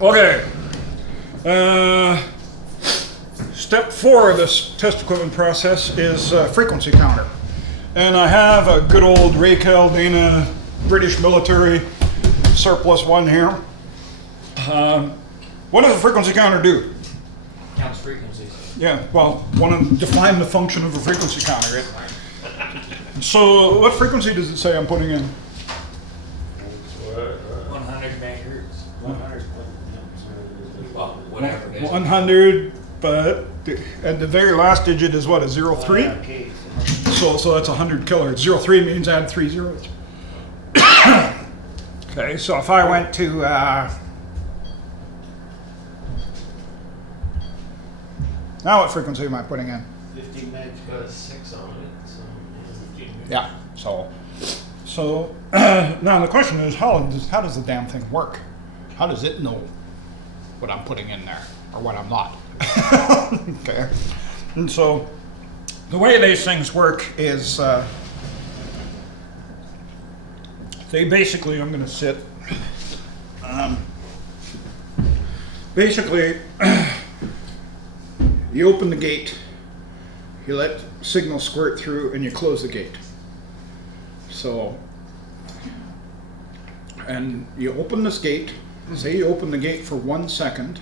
Okay. Step 4 of this test equipment process is frequency counter. And I have a good old Racal Dana British military surplus one here. What does a frequency counter do? Counts frequencies. Yeah, well, want to define the function of a frequency counter, right? So what frequency does it say I'm putting in? 100 megahertz. 100. Well, whatever it is. 100, but and the very last digit is what, a 03? Okay. So that's 100 kilohertz. 03 means add 3 zeros. Okay, so if I went to now what frequency am I putting in? 50 megs. Got a 6 on it, so 15 megahertz. Yeah. So now the question is, how does the damn thing work? How does it know what I'm putting in there or what I'm not? Okay. And so the way these things work is they basically, I'm going to sit. Basically, you open the gate, you let signal squirt through, and you close the gate. So, and you open this gate, say you open the gate for 1 second,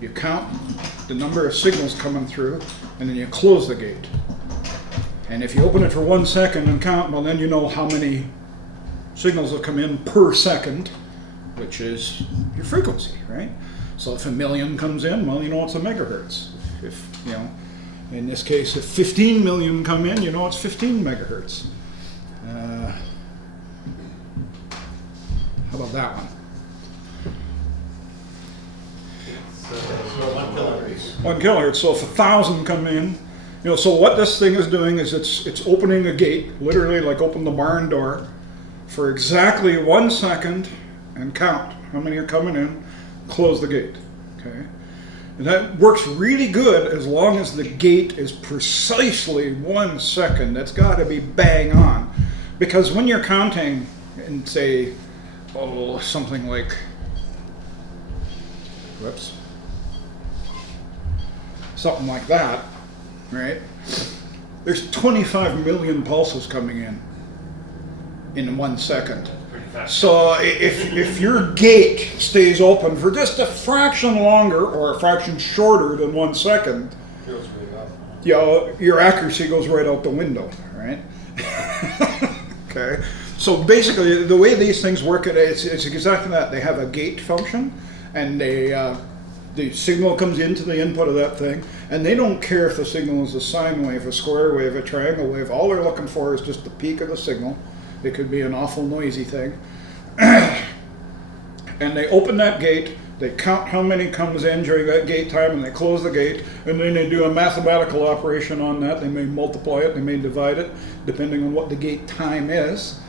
you count the number of signals coming through, and then you close the gate. And if you open it for 1 second and count, well, then you know how many signals will come in per second, which is your frequency, right? So if 1 million comes in, well, you know it's a megahertz. If, you know, in this case, if 15 million come in, you know it's 15 megahertz. How about that one? So 1 kilohertz. 1 kilohertz. So if 1,000 come in, you know, so what this thing is doing is it's opening a gate, literally like open the barn door, for exactly 1 second and count how many are coming in, close the gate, okay? And that works really good as long as the gate is precisely 1 second. That's got to be bang on. Because when you're counting and say, oh, something like, whoops, something like that, right? There's 25 million pulses coming in 1 second. Pretty fast. So if your gate stays open for just a fraction longer or a fraction shorter than 1 second, Feels way up. you know, your accuracy goes right out the window, right? Okay. So basically, the way these things work, it's exactly that. They have a gate function, and the signal comes into the input of that thing, and they don't care if the signal is a sine wave, a square wave, a triangle wave. All they're looking for is just the peak of the signal. It could be an awful noisy thing. And they open that gate, they count how many comes in during that gate time, and they close the gate, and then they do a mathematical operation on that. They may multiply it, they may divide it, depending on what the gate time is,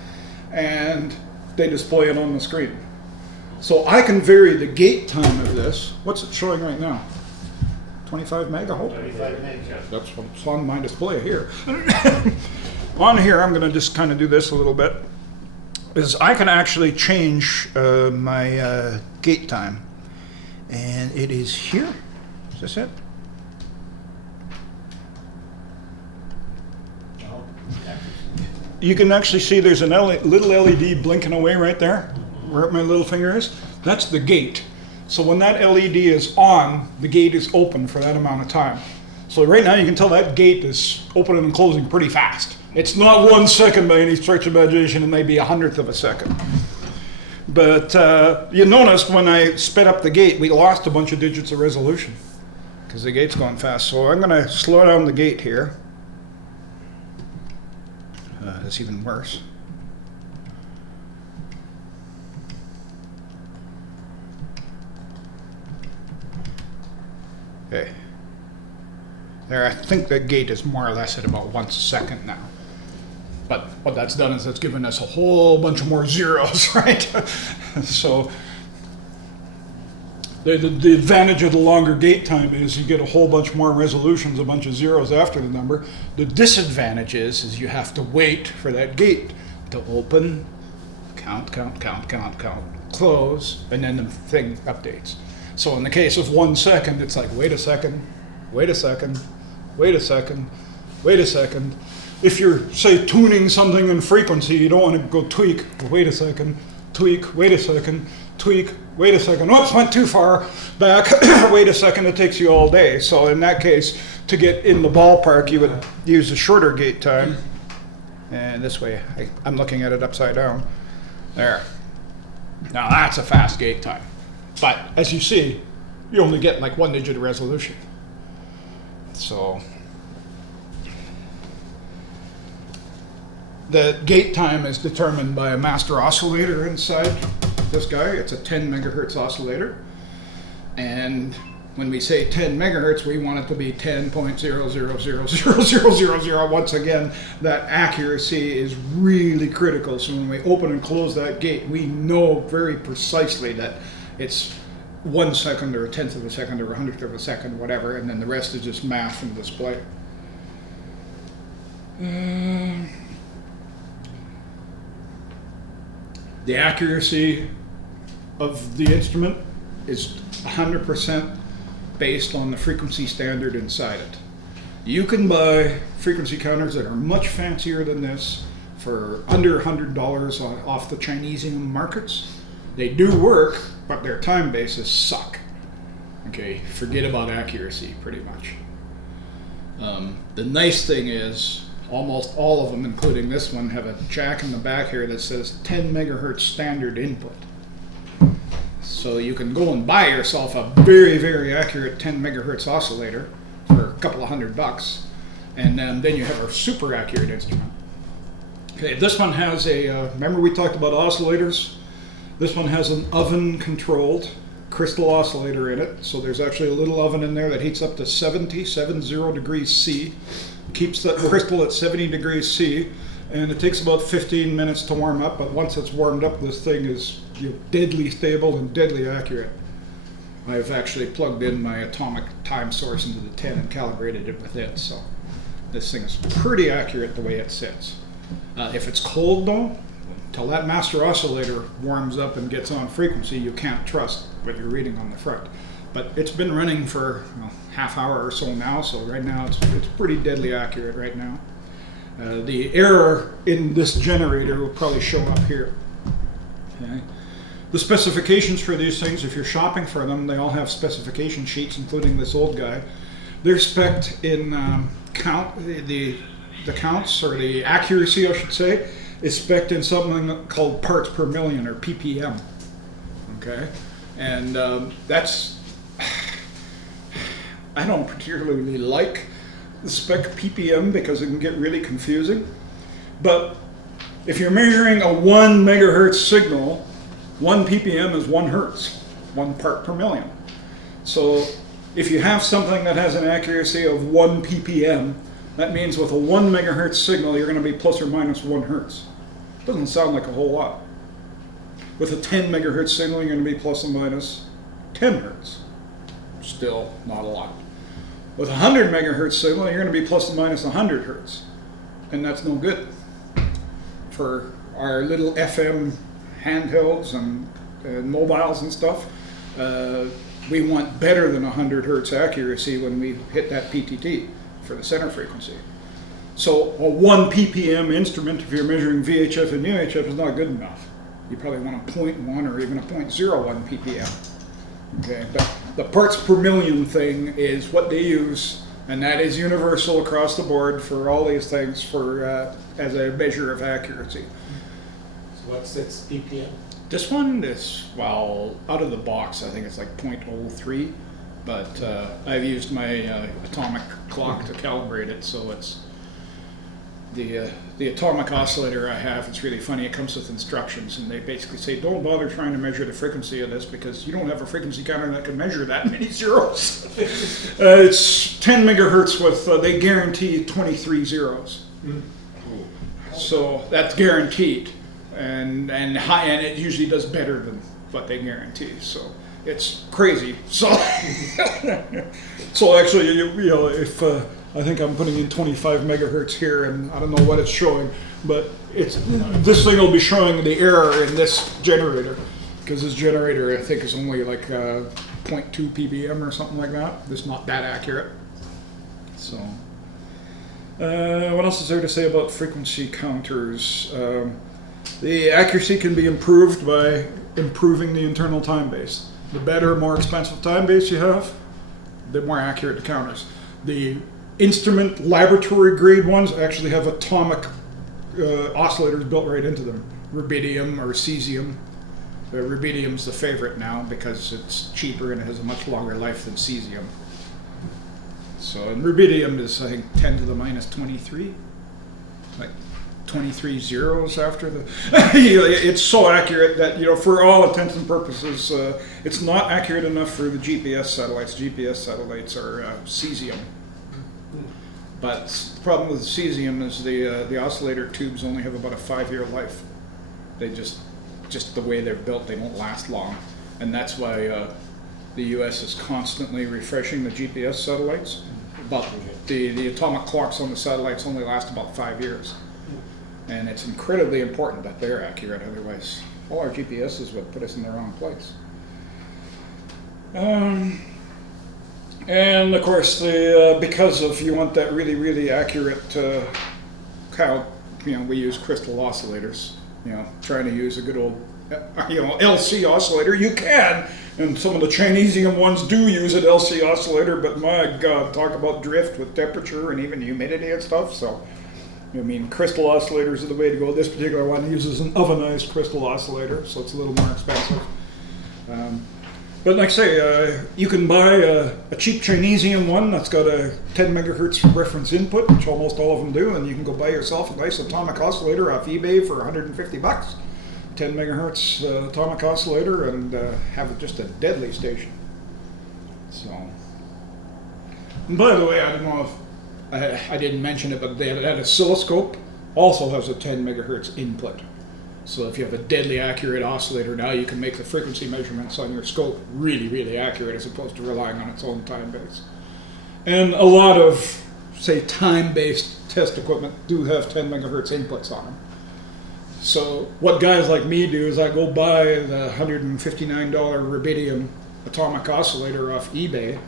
and they display it on the screen. So I can vary the gate time of this. What's it showing right now? 25 meg, I hope? 25 megs. That's what's on my display here. On here, I'm going to just kind of do this a little bit, is I can actually change my gate time. And it is here. Is this it? You can actually see there's a little LED blinking away right there, where my little finger is. That's the gate. So when that LED is on, the gate is open for that amount of time. So right now you can tell that gate is opening and closing pretty fast. It's not 1 second by any stretch of imagination, it may be 1/100th of a second. But you noticed when I sped up the gate, we lost a bunch of digits of resolution because the gate's going fast. So I'm going to slow down the gate here. That's even worse. Okay. There, I think the gate is more or less at about 1 second now. But what that's done is it's given us a whole bunch of more zeros, right? So the advantage of the longer gate time is you get a whole bunch more resolutions, a bunch of zeros after the number. The disadvantage is you have to wait for that gate to open, count, close, and then the thing updates. So in the case of 1 second, it's like, wait a second, wait a second, wait a second, wait a second. If you're, say, tuning something in frequency, you don't want to go tweak, wait a second, tweak, wait a second, tweak, wait a second, oops, went too far back, wait a second, it takes you all day. So in that case, to get in the ballpark, you would use a shorter gate time. And this way, I'm looking at it upside down. There. Now that's a fast gate time. But as you see, you only get like 1 digit resolution. So the gate time is determined by a master oscillator inside this guy. It's a 10 megahertz oscillator. And when we say 10 megahertz, we want it to be 10.000000. Once again, that accuracy is really critical. So when we open and close that gate, we know very precisely that it's 1 second or a tenth of a second or a hundredth of a second, whatever, and then the rest is just math and display. The accuracy of the instrument is 100% based on the frequency standard inside it. You can buy frequency counters that are much fancier than this for under $100 off the Chinesian markets. They do work, but their time bases suck. Okay, forget about accuracy pretty much. The nice thing is almost all of them, including this one, have a jack in the back here that says 10 megahertz standard input. So you can go and buy yourself a very, very accurate 10 megahertz oscillator for a couple of $100, and then you have a super accurate instrument. Okay, this one has a, remember we talked about oscillators? This one has an oven-controlled crystal oscillator in it. So there's actually a little oven in there that heats up to 70 degrees C, keeps that crystal at 70 degrees C, and it takes about 15 minutes to warm up, but once it's warmed up, this thing is deadly stable and deadly accurate. I've actually plugged in my atomic time source into the 10 and calibrated it with it, so this thing is pretty accurate the way it sits. If it's cold though, until that master oscillator warms up and gets on frequency, you can't trust what you're reading on the front. But it's been running for half hour or so now, so right now it's pretty deadly accurate right now. The error in this generator will probably show up here. Okay. The specifications for these things, if you're shopping for them, they all have specification sheets, including this old guy. They're spec'd in the counts, or the accuracy, I should say, is spec'd in something called parts per million, or ppm. Okay, and that's, I don't particularly like the spec ppm because it can get really confusing. But if you're measuring a 1 megahertz signal, 1 ppm is 1 hertz, 1 part per million. So if you have something that has an accuracy of 1 ppm, that means with a 1 megahertz signal, you're going to be plus or minus 1 hertz. Doesn't sound like a whole lot. With a 10 megahertz signal, you're going to be plus or minus 10 hertz. Still not a lot. With a 100 megahertz signal, you're going to be plus or minus 100 hertz. And that's no good. For our little FM handhelds and mobiles and stuff, we want better than 100 hertz accuracy when we hit that PTT for the center frequency. So a 1 ppm instrument, if you're measuring VHF and UHF, is not good enough. You probably want a 0.1 or even a 0.01 ppm. Okay, but the parts per million thing is what they use, and that is universal across the board for all these things for as a measure of accuracy. So what's its ppm? This one is, well, out of the box, I think it's like 0.03, but I've used my atomic clock to calibrate it, so it's the atomic oscillator I have. It's really funny. It comes with instructions, and they basically say, don't bother trying to measure the frequency of this because you don't have a frequency counter that can measure that many zeros. It's 10 megahertz with, they guarantee 23 zeros. So that's guaranteed. And it usually does better than what they guarantee. So it's crazy. So actually, you know, if I think I'm putting in 25 megahertz here, and I don't know what it's showing, but this thing will be showing the error in this generator. because this generator I think is only like 0.2 ppm or something like that. It's not that accurate. So, what else is there to say about frequency counters? The accuracy can be improved by improving the internal time base. The better, more expensive time base you have, the more accurate the counters. The instrument laboratory grade ones actually have atomic oscillators built right into them. Rubidium or cesium. Rubidium's the favorite now because it's cheaper and it has a much longer life than cesium. So, and rubidium is, I think, 10 to the minus 23. Like 23 zeros after the... It's so accurate that, you know, for all intents and purposes, it's not accurate enough for the GPS satellites. GPS satellites are cesium. But the problem with cesium is the oscillator tubes only have about a 5-year life. They just the way they're built, they don't last long. And that's why the US is constantly refreshing the GPS satellites. But the atomic clocks on the satellites only last about 5 years. And it's incredibly important that they're accurate, otherwise all our GPSs would put us in the wrong place. And of course, because of you want that really, really accurate count, you know, we use crystal oscillators. You know, trying to use a good old, LC oscillator. You can, and some of the Chinesium ones do use an LC oscillator, but my God, talk about drift with temperature and even humidity and stuff. So, I mean, crystal oscillators are the way to go. This particular one uses an ovenized crystal oscillator, so it's a little more expensive. But like I say, you can buy a cheap Chinesium one that's got a 10 megahertz reference input, which almost all of them do, and you can go buy yourself a nice atomic oscillator off eBay for 150 bucks. 10 megahertz atomic oscillator, and have just a deadly station. So, and by the way, I don't know if I didn't mention it, but that oscilloscope also has a 10 megahertz input. So if you have a deadly accurate oscillator now, you can make the frequency measurements on your scope really, really accurate as opposed to relying on its own time base. And a lot of, say, time-based test equipment do have 10 megahertz inputs on them. So what guys like me do is I go buy the $159 rubidium atomic oscillator off eBay,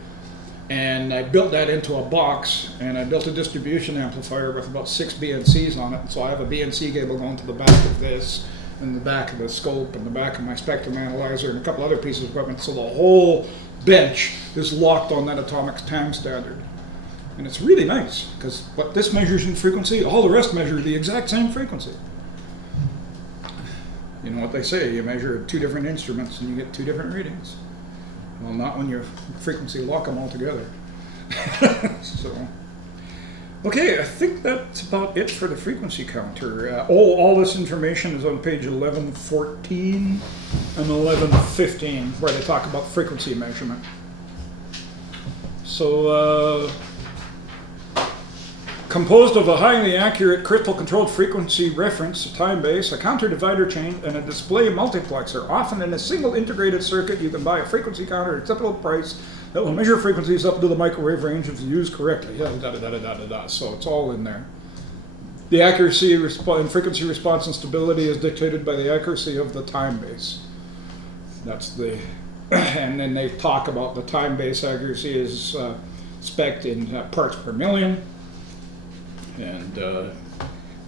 and I built that into a box, and I built a distribution amplifier with about 6 BNCs on it. So I have a BNC cable going to the back of this, and the back of the scope, and the back of my spectrum analyzer, and a couple other pieces of equipment. So the whole bench is locked on that atomic time standard. And it's really nice, because what this measures in frequency, all the rest measure the exact same frequency. You know what they say, you measure 2 different instruments and you get 2 different readings. Well, not when you frequency lock them all together. So, okay, I think that's about it for the frequency counter. All this information is on page 1114 and 1115, where they talk about frequency measurement. So, composed of a highly accurate crystal-controlled frequency reference, a time base, a counter divider chain, and a display multiplexer. Often in a single integrated circuit, you can buy a frequency counter at a typical price that will measure frequencies up to the microwave range if used correctly. So it's all in there. The accuracy and frequency response and stability is dictated by the accuracy of the time base. That's the, and then they talk about the time base accuracy is spec'd in parts per million. And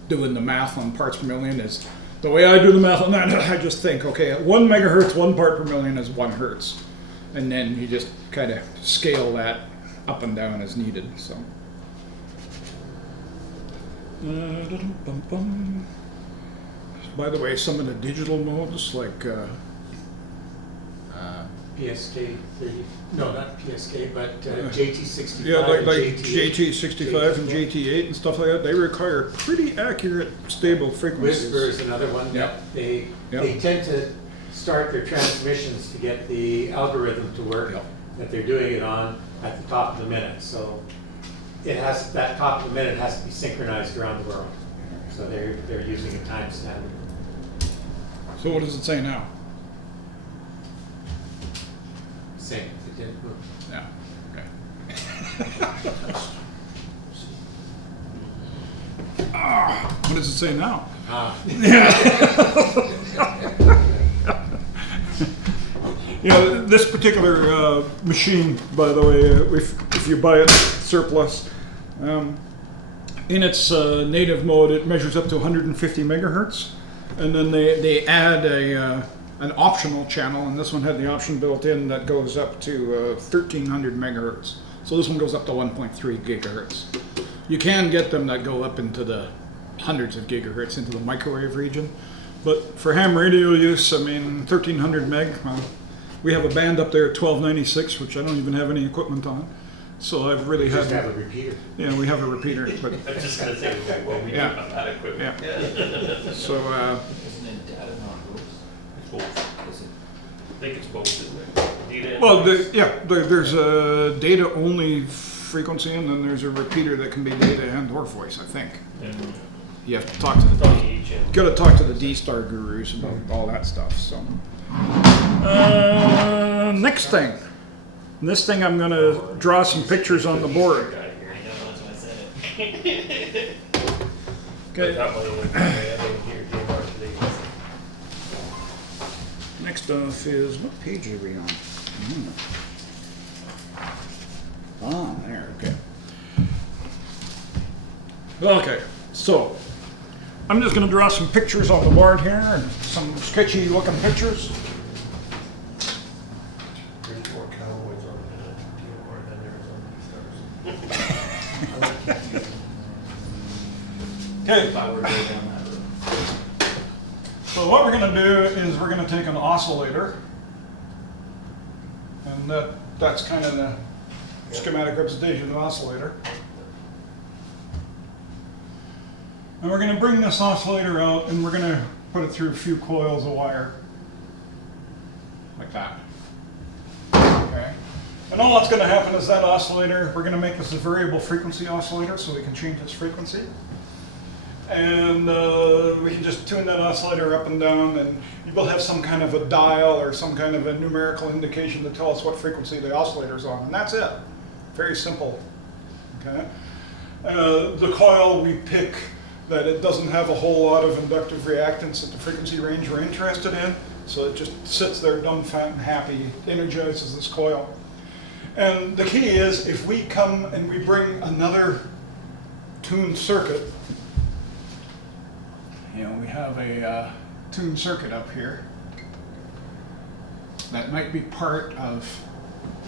doing the math on parts per million is, the way I do the math on that, I just think, okay, at 1 megahertz, 1 part per million is 1 hertz. And then you just kind of scale that up and down as needed, so. By the way, some of the digital modes, like PSK 30, no, not PSK, but JT65. yeah, like and JT65 and JT8 and stuff like that, they require pretty accurate, stable frequencies. Whisper is another one that they tend to start their transmissions to get the algorithm to work that they're doing it on at the top of the minute. So it has, that top of the minute has to be synchronized around the world. So they're using a time standard. So what does it say now? Same. It didn't move. Yeah, okay. What does it say now? Ah. This particular machine, by the way, if you buy it surplus, in its native mode, it measures up to 150 megahertz, and then they add an optional channel, and this one had the option built in that goes up to 1300 megahertz. So this one goes up to 1.3 gigahertz. You can get them that go up into the hundreds of gigahertz into the microwave region, but for ham radio use, I mean, 1300 meg. We have a band up there at 1296, which I don't even have any equipment on. So I've really You had. just have a repeater. Yeah, we have a repeater, but I was just gonna say, well, we do Yeah. have that equipment. yeah. So Isn't it data not ghost? It's both. Is it? I think it's both, isn't it? Data and well, noise. there's a data only frequency, and then there's a repeater that can be data and or voice. I think And you have to talk to it's on the each end. got to talk to the D-Star gurus about all that stuff. So next thing. This thing, I'm going to draw some pictures on the board. Guy here. I know, that's why I said it. But that one, I didn't hear Dave Mark today. Next off is, what page are we on? Ah, there, okay. Okay, so I'm just going to draw some pictures on the board here, and some sketchy looking pictures. There's more cowboys on the DMR than there is on these stars. Okay, If I were to go down that road. so what we're going to do is we're going to take an oscillator, and that's kind of the schematic representation of the oscillator. And we're going to bring this oscillator out, and we're going to put it through a few coils of wire, like that. Okay. And all that's going to happen is that oscillator, we're going to make this a variable frequency oscillator, so we can change its frequency. And we can just tune that oscillator up and down, and you will have some kind of a dial or some kind of a numerical indication to tell us what frequency the oscillator's on, and that's it. Very simple. Okay. The coil we pick that it doesn't have a whole lot of inductive reactance at the frequency range we're interested in, so it just sits there dumb, fat, and happy, energizes this coil. And the key is, if we come and we bring another tuned circuit, we have a tuned circuit up here that might be part of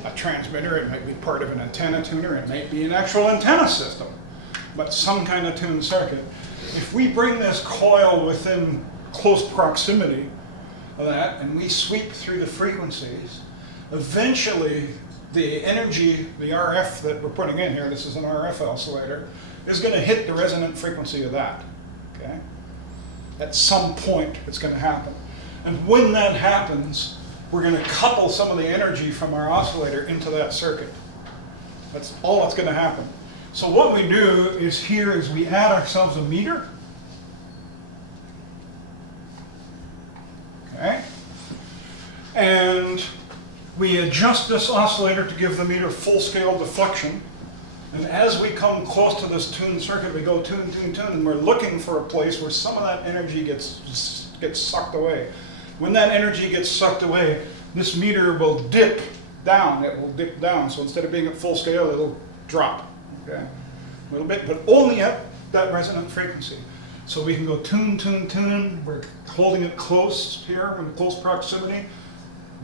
a transmitter, it might be part of an antenna tuner, it might be an actual antenna system, but some kind of tuned circuit. If we bring this coil within close proximity of that and we sweep through the frequencies, eventually the energy, the RF that we're putting in here, this is an RF oscillator, is going to hit the resonant frequency of that. Okay? At some point it's going to happen. And when that happens, we're going to couple some of the energy from our oscillator into that circuit. That's all that's going to happen. So what we do is here is we add ourselves a meter. Okay? And we adjust this oscillator to give the meter full scale deflection. And as we come close to this tuned circuit, we go tune, tune, tune, and we're looking for a place where some of that energy gets sucked away. When that energy gets sucked away, this meter will dip down. It will dip down. So instead of being at full scale, it'll drop. Okay? A little bit, but only at that resonant frequency. So we can go tune, tune, tune. We're holding it close here in close proximity,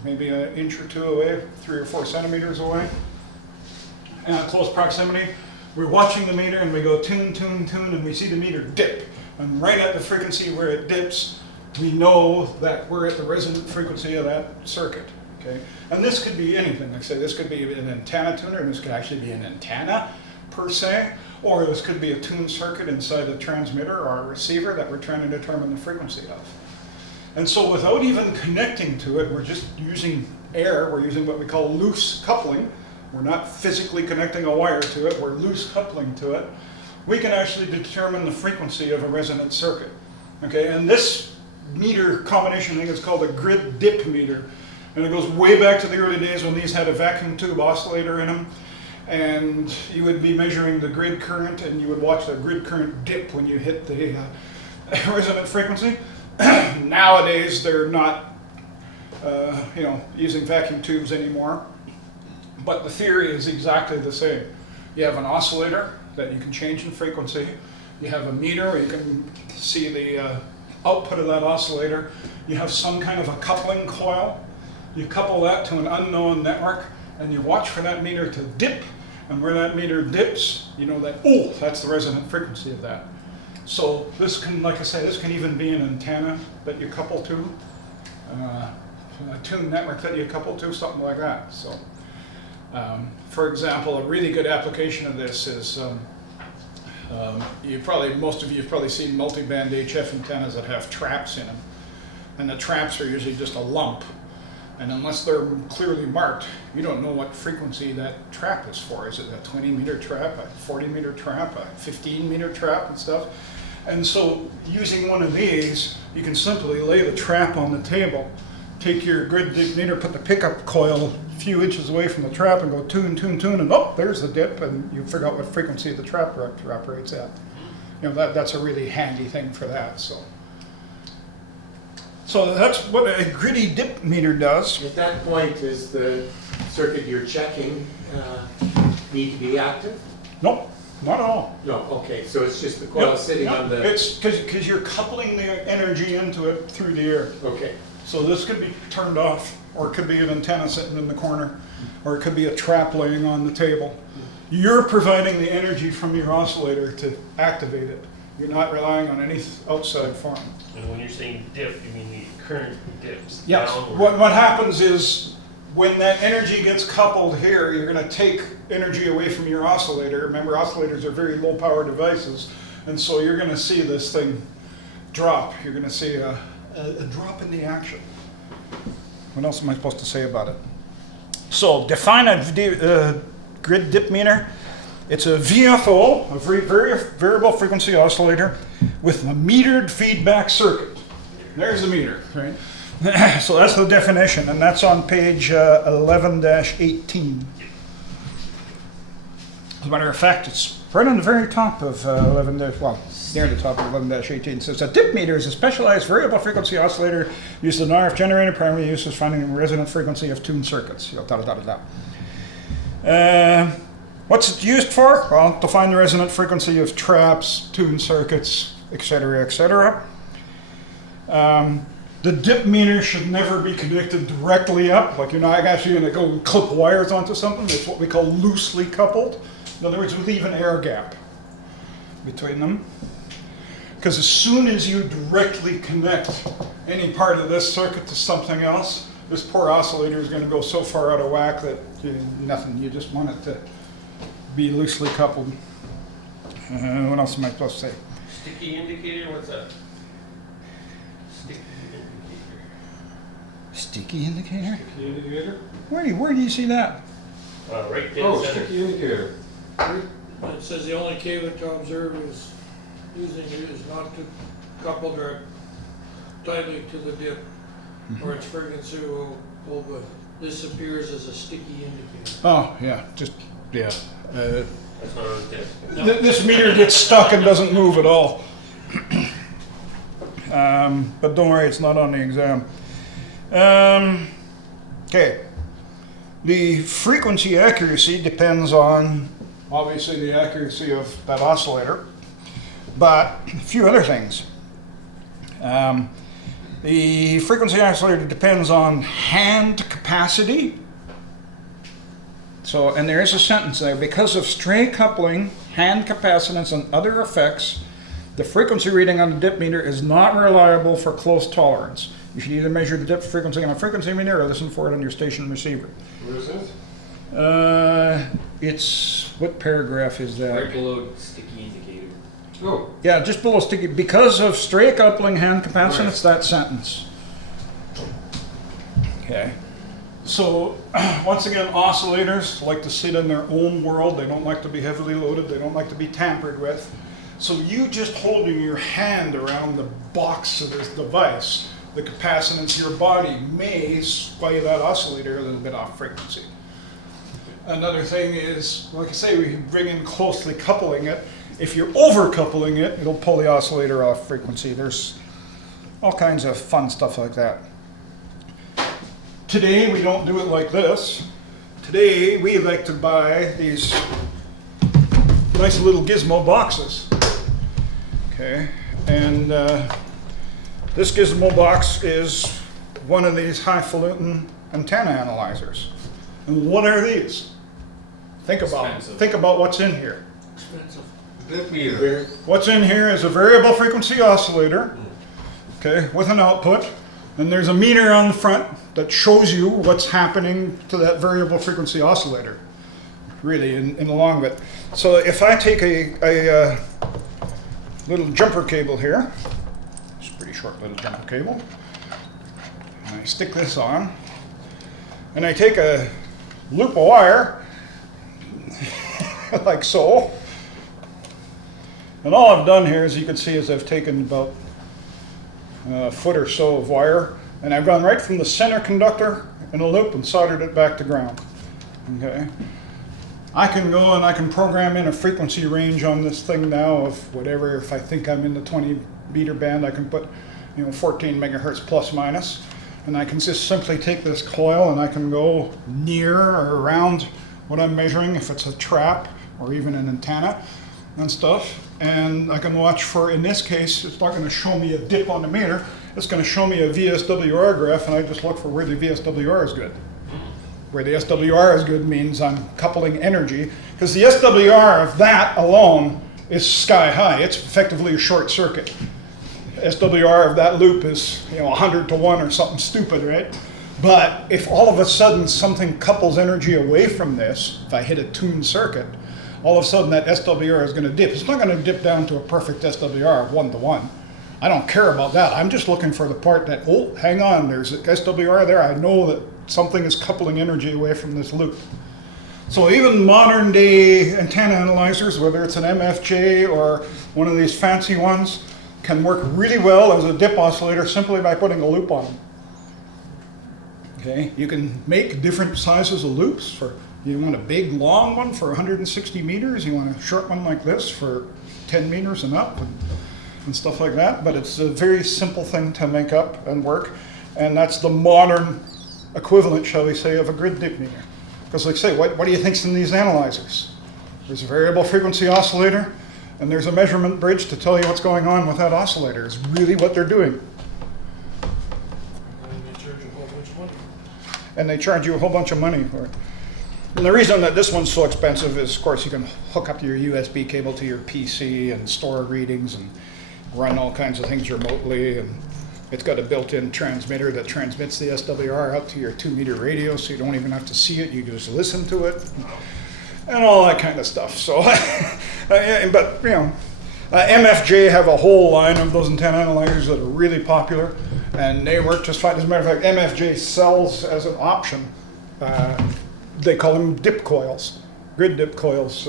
maybe an inch or two away, 3 or 4 centimeters away. And at close proximity, we're watching the meter and we go tune, tune, tune, and we see the meter dip. And right at the frequency where it dips, we know that we're at the resonant frequency of that circuit. Okay? And this could be anything. Like I say, this could be an antenna tuner, and this could actually be an antenna per se, or this could be a tuned circuit inside the transmitter or a receiver that we're trying to determine the frequency of. And so without even connecting to it, we're just using air, we're using what we call loose coupling. We're not physically connecting a wire to it, we're loose coupling to it. We can actually determine the frequency of a resonant circuit. Okay, and this meter combination thing is called a grid dip meter. And it goes way back to the early days when these had a vacuum tube oscillator in them. And you would be measuring the grid current, and you would watch the grid current dip when you hit the resonant frequency. Nowadays, they're not you know, using vacuum tubes anymore. But the theory is exactly the same. You have an oscillator that you can change in frequency. You have a meter where you can see the output of that oscillator. You have some kind of a coupling coil. You couple that to an unknown network, and you watch for that meter to dip. And where that meter dips, you know that, oh, that's the resonant frequency of that. So this can, like I say, this can even be an antenna that you couple to, a tuned network that you couple to, something like that. So, for example, a really good application of this is, most of you have probably seen multiband HF antennas that have traps in them. And the traps are usually just a lump. And unless they're clearly marked, you don't know what frequency that trap is for. Is it a 20-meter trap, a 40-meter trap, a 15-meter trap and stuff? And so using one of these, you can simply lay the trap on the table, take your grid dip meter, put the pickup coil a few inches away from the trap and go tune, tune, tune, and oh, there's the dip, and you figure out what frequency the trap operates at. You know, that's a really handy thing for that. So that's what a gritty dip meter does. At that point, is the circuit you're checking need to be active? Nope, not at all. No, okay, so it's just the coil sitting on the... It's because you're coupling the energy into it through the air. Okay. So this could be turned off, or it could be an antenna sitting in the corner, or it could be a trap laying on the table. You're providing the energy from your oscillator to activate it. You're not relying on any outside form. And when you're saying dip, you mean the current dips Yes. downward? What happens is when that energy gets coupled here, you're going to take energy away from your oscillator. Remember, oscillators are very low power devices, and so you're going to see this thing drop. You're going to see a drop in the action. What else am I supposed to say about it? So define a grid dip meter. It's a VFO, a variable frequency oscillator, with a metered feedback circuit. There's the meter, right? So that's the definition, and that's on page 11-18. As a matter of fact, it's right on the very top of near the top of 11-18. It says a dip meter is a specialized variable frequency oscillator used as an RF generator. Primary use is finding the resonant frequency of tuned circuits. What's it used for? Well, to find the resonant frequency of traps, tuned circuits, etc., etc. The dip meter should never be connected directly up. Like you're not actually going to go and clip wires onto something. It's what we call loosely coupled. In other words, we leave an air gap between them. Because as soon as you directly connect any part of this circuit to something else, this poor oscillator is going to go so far out of whack that nothing. You just want it to be loosely coupled. What else am I supposed to say? Sticky indicator, what's that? Sticky indicator. Sticky indicator? Sticky indicator? Where do you see that? Right there. Sticky indicator. It says the only caveat to observe is using it is not to couple tightly to the dip, or its frequency will disappears as a sticky indicator. Oh, yeah, That's what I was guessing. This meter gets stuck and doesn't move at all. But don't worry, it's not on the exam. Okay. The frequency accuracy depends on, obviously, the accuracy of that oscillator, but a few other things. The frequency oscillator depends on hand capacity. So, and there is a sentence there, because of stray coupling, hand capacitance, and other effects, the frequency reading on the dip meter is not reliable for close tolerance. You should either measure the dip frequency on a frequency meter or listen for it on your station receiver. Where is this? It's, what paragraph is that? Right below sticky indicator. Oh, Yeah, just below sticky, because of stray coupling, hand capacitance, that sentence. Okay. So, once again, oscillators like to sit in their own world. They don't like to be heavily loaded. They don't like to be tampered with. So you just holding your hand around the box of this device, the capacitance of your body may sway that oscillator a little bit off frequency. Another thing is, like I say, we bring in closely coupling it. If you're over coupling it, it'll pull the oscillator off frequency. There's all kinds of fun stuff like that. today we don't do it like this. Today we like to buy these nice little gizmo boxes. Okay, and this gizmo box is one of these highfalutin antenna analyzers. And what are these? Think about what's in here. Expensive. Dip meter. What's in here is a variable frequency oscillator, okay, with an output, and there's a meter on the front that shows you what's happening to that variable frequency oscillator, really, in the long bit. So if I take a little jumper cable here, it's a pretty short little jumper cable, and I stick this on, and I take a loop of wire, like so, and all I've done here, as you can see, is I've taken about a foot or so of wire, and I've gone right from the center conductor in a loop and soldered it back to ground. Okay, I can go and I can program in a frequency range on this thing now of whatever. If I think I'm in the 20 meter band, I can put 14 megahertz plus minus, and I can just simply take this coil and I can go near or around what I'm measuring, if it's a trap or even an antenna and stuff. And I can watch for, in this case, it's not going to show me a dip on the meter, it's going to show me a VSWR graph, and I just look for where the VSWR is good. Where the SWR is good means I'm coupling energy, because the SWR of that alone is sky high. It's effectively a short circuit. SWR of that loop is 100 to 1 or something stupid, right? But if all of a sudden something couples energy away from this, if I hit a tuned circuit, all of a sudden that SWR is going to dip. It's not going to dip down to a perfect SWR of 1 to 1. I don't care about that. I'm just looking for the part that, oh, hang on, there's a SWR there. I know that something is coupling energy away from this loop. So even modern day antenna analyzers, whether it's an MFJ or one of these fancy ones, can work really well as a dip oscillator simply by putting a loop on them. Okay, you can make different sizes of loops. For you want a big long one for 160 meters, you want a short one like this for 10 meters and up, and stuff like that. But it's a very simple thing to make up and work, and that's the modern equivalent, shall we say, of a grid dip meter. Because like I say, what do you think's in these analyzers? There's a variable frequency oscillator, and there's a measurement bridge to tell you what's going on with that oscillator. Is really what they're doing. And you charge a whole bunch of money. And they charge you a whole bunch of money for it. And the reason that this one's so expensive is, of course, you can hook up your USB cable to your PC and store readings and run all kinds of things remotely. And it's got a built-in transmitter that transmits the SWR out to your 2-meter radio, so you don't even have to see it. You can just listen to it and all that kind of stuff. So, but MFJ have a whole line of those antenna analyzers that are really popular, and they work just fine. As a matter of fact, MFJ sells as an option. They call them dip coils, grid dip coils.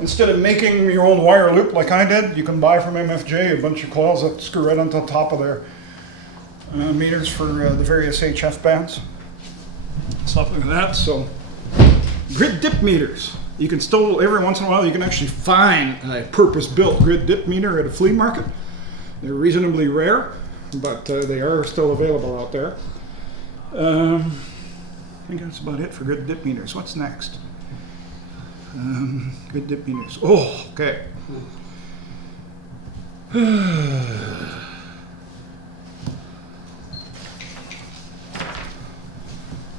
Instead of making your own wire loop like I did, you can buy from MFJ a bunch of coils that screw right onto the top of their meters for the various HF bands, stuff like that. So, grid dip meters. You can still, every once in a while, you can actually find a purpose-built grid dip meter at a flea market. They're reasonably rare, but they are still available out there. I think that's about it for grid dip meters. What's next? Grid dip meters. Oh, okay.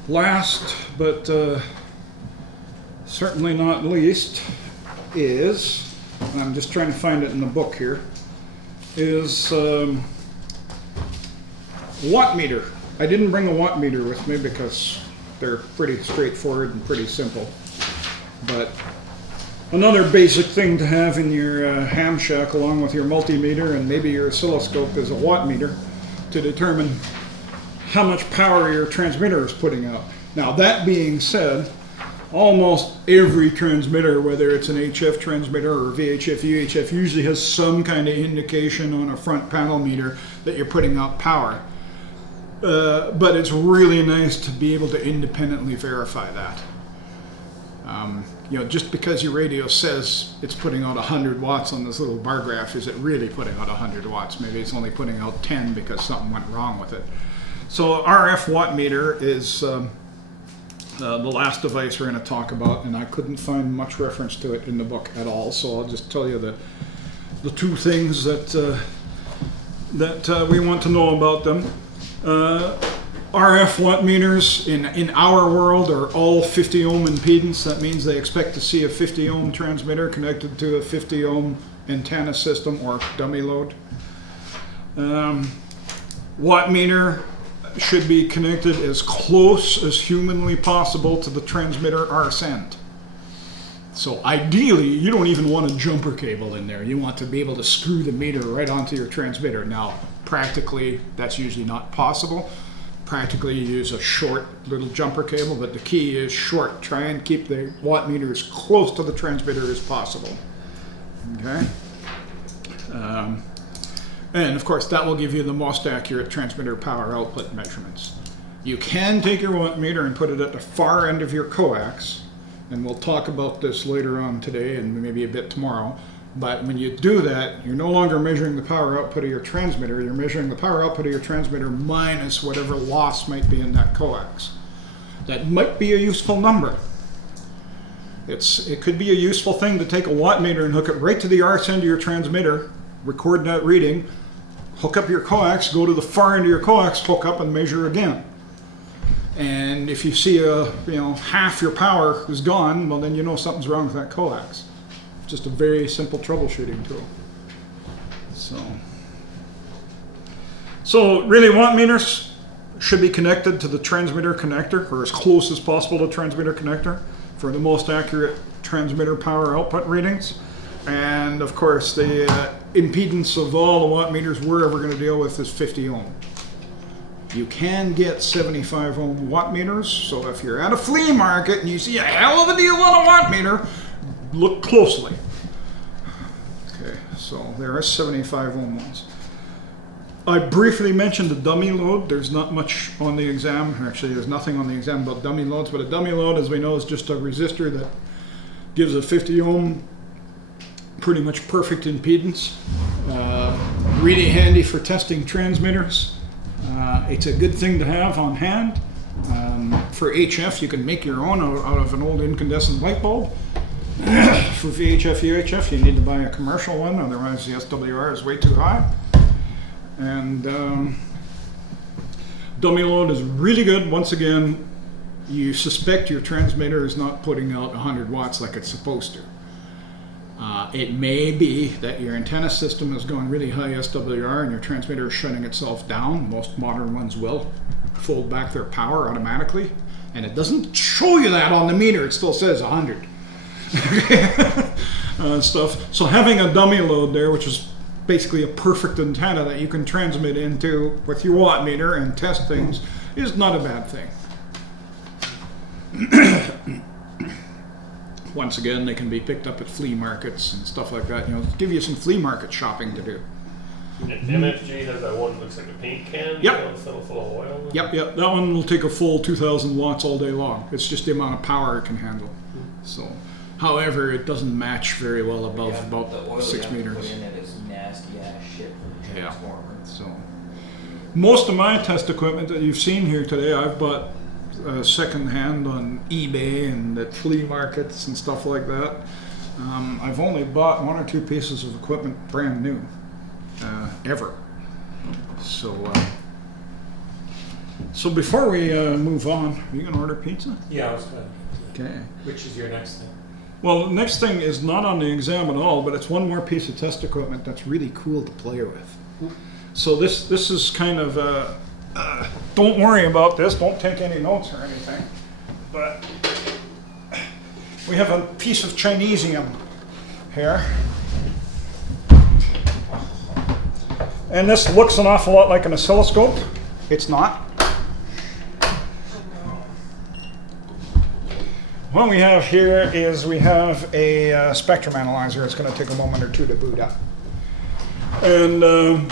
Last, but certainly not least, is, and I'm just trying to find it in the book here, is watt meter. I didn't bring a watt meter with me because they're pretty straightforward and pretty simple. But another basic thing to have in your ham shack along with your multimeter and maybe your oscilloscope is a watt meter to determine how much power your transmitter is putting out. Now that being said, almost every transmitter, whether it's an HF transmitter or VHF, UHF, usually has some kind of indication on a front panel meter that you're putting out power. But it's really nice to be able to independently verify that. Just because your radio says it's putting out 100 watts on this little bar graph, is it really putting out 100 watts? Maybe it's only putting out 10 because something went wrong with it. So RF watt meter is the last device we're going to talk about, and I couldn't find much reference to it in the book at all. So I'll just tell you the two things that we want to know about them. RF watt meters in our world are all 50 ohm impedance. That means they expect to see a 50 ohm transmitter connected to a 50 ohm antenna system or dummy load. Watt meter should be connected as close as humanly possible to the transmitter arc end. So ideally, you don't even want a jumper cable in there. You want to be able to screw the meter right onto your transmitter. Now, practically, that's usually not possible. Practically, you use a short little jumper cable, but the key is short. Try and keep the watt meter as close to the transmitter as possible. Okay? And of course, that will give you the most accurate transmitter power output measurements. You can take your watt meter and put it at the far end of your coax, and we'll talk about this later on today and maybe a bit tomorrow. But when you do that, you're no longer measuring the power output of your transmitter, you're measuring the power output of your transmitter minus whatever loss might be in that coax. That might be a useful number. It could be a useful thing to take a watt meter and hook it right to the arc end of your transmitter, record that reading, hook up your coax, go to the far end of your coax, hook up and measure again. And if you see half your power is gone, well then you know something's wrong with that coax. Just a very simple troubleshooting tool. So really watt meters should be connected to the transmitter connector, or as close as possible to transmitter connector for the most accurate transmitter power output readings. And of course the impedance of all the watt meters we're ever going to deal with is 50 ohm. You can get 75 ohm watt meters, so if you're at a flea market and you see a hell of a deal on a watt meter, look closely. Okay, so there are 75 ohm ones. I briefly mentioned the dummy load. There's not much on the exam. Actually, there's nothing on the exam about dummy loads, but a dummy load, as we know, is just a resistor that gives a 50 ohm pretty much perfect impedance. Really handy for testing transmitters. It's a good thing to have on hand. For HF, you can make your own out of an old incandescent light bulb. For VHF, UHF, you need to buy a commercial one, otherwise the SWR is way too high. And dummy load is really good. Once again, you suspect your transmitter is not putting out 100 watts like it's supposed to. It may be that your antenna system is going really high SWR and your transmitter is shutting itself down. Most modern ones will fold back their power automatically. And it doesn't show you that on the meter, it still says 100. Stuff. So having a dummy load there, which is basically a perfect antenna that you can transmit into with your watt meter and test things, is not a bad thing. Once again, they can be picked up at flea markets and stuff like that. Give you some flea market shopping to do. MFG has that one that looks like a paint can. Yep. It's full of oil. Yep. That one will take a full 2,000 watts all day long. It's just the amount of power it can handle. So, however, it doesn't match very well above about the oil 6 you have to meters. put in it is nasty ass shit for the Yeah. transformer. So, most of my test equipment that you've seen here today, I've bought secondhand on eBay and at flea markets and stuff like that. I've only bought 1 or 2 pieces of equipment brand new, ever. So before we move on, are you going to order pizza? Yeah, I was going to. Okay. Which is your next thing? Well, the next thing is not on the exam at all, but it's one more piece of test equipment that's really cool to play with. So this is kind of don't worry about this, don't take any notes or anything, but we have a piece of Chinesium here. And this looks an awful lot like an oscilloscope. It's not. What we have here is we have a spectrum analyzer. It's going to take a moment or two to boot up. And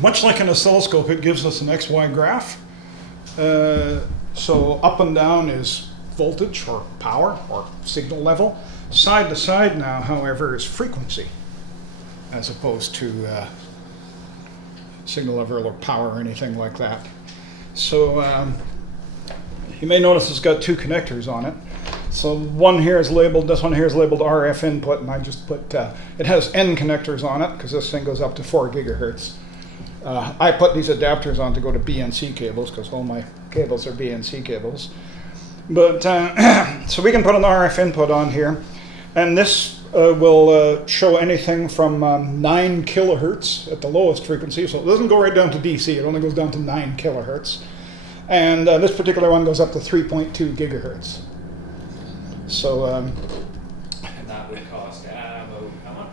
much like an oscilloscope, it gives us an XY graph. So up and down is voltage or power or signal level. Side to side now, however, is frequency as opposed to signal level or power or anything like that. So you may notice it's got two connectors on it. So one here is labeled, this one here is labeled RF input, and I just put, it has N connectors on it because this thing goes up to 4 gigahertz. I put these adapters on to go to BNC cables because all my cables are BNC cables. But so we can put an RF input on here, and this will show anything from 9 kilohertz at the lowest frequency. So it doesn't go right down to DC, it only goes down to 9 kilohertz. And this particular one goes up to 3.2 gigahertz. So And that would cost about how much?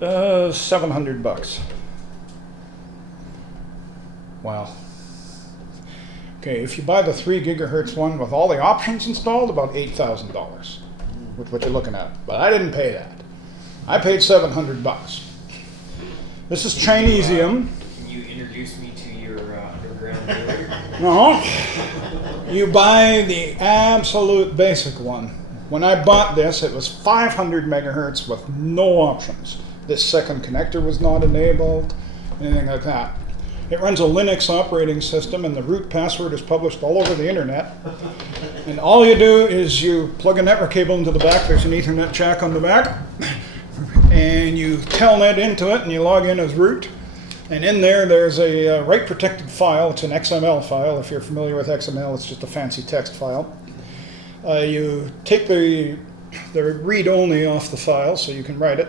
$700. Wow. Okay, if you buy the 3 gigahertz one with all the options installed, about $8,000 with what you're looking at. But I didn't pay that. I paid $700. This is Chinesium. Can you introduce me to your underground dealer? No, you buy the absolute basic one. When I bought this, it was 500 megahertz with no options. This second connector was not enabled, anything like that. It runs a Linux operating system, and the root password is published all over the internet. And all you do is you plug a network cable into the back. There's an Ethernet jack on the back, and you telnet into it, and you log in as root. And in there, there's a write-protected file. It's an XML file. If you're familiar with XML, it's just a fancy text file. You take the read-only off the file so you can write it.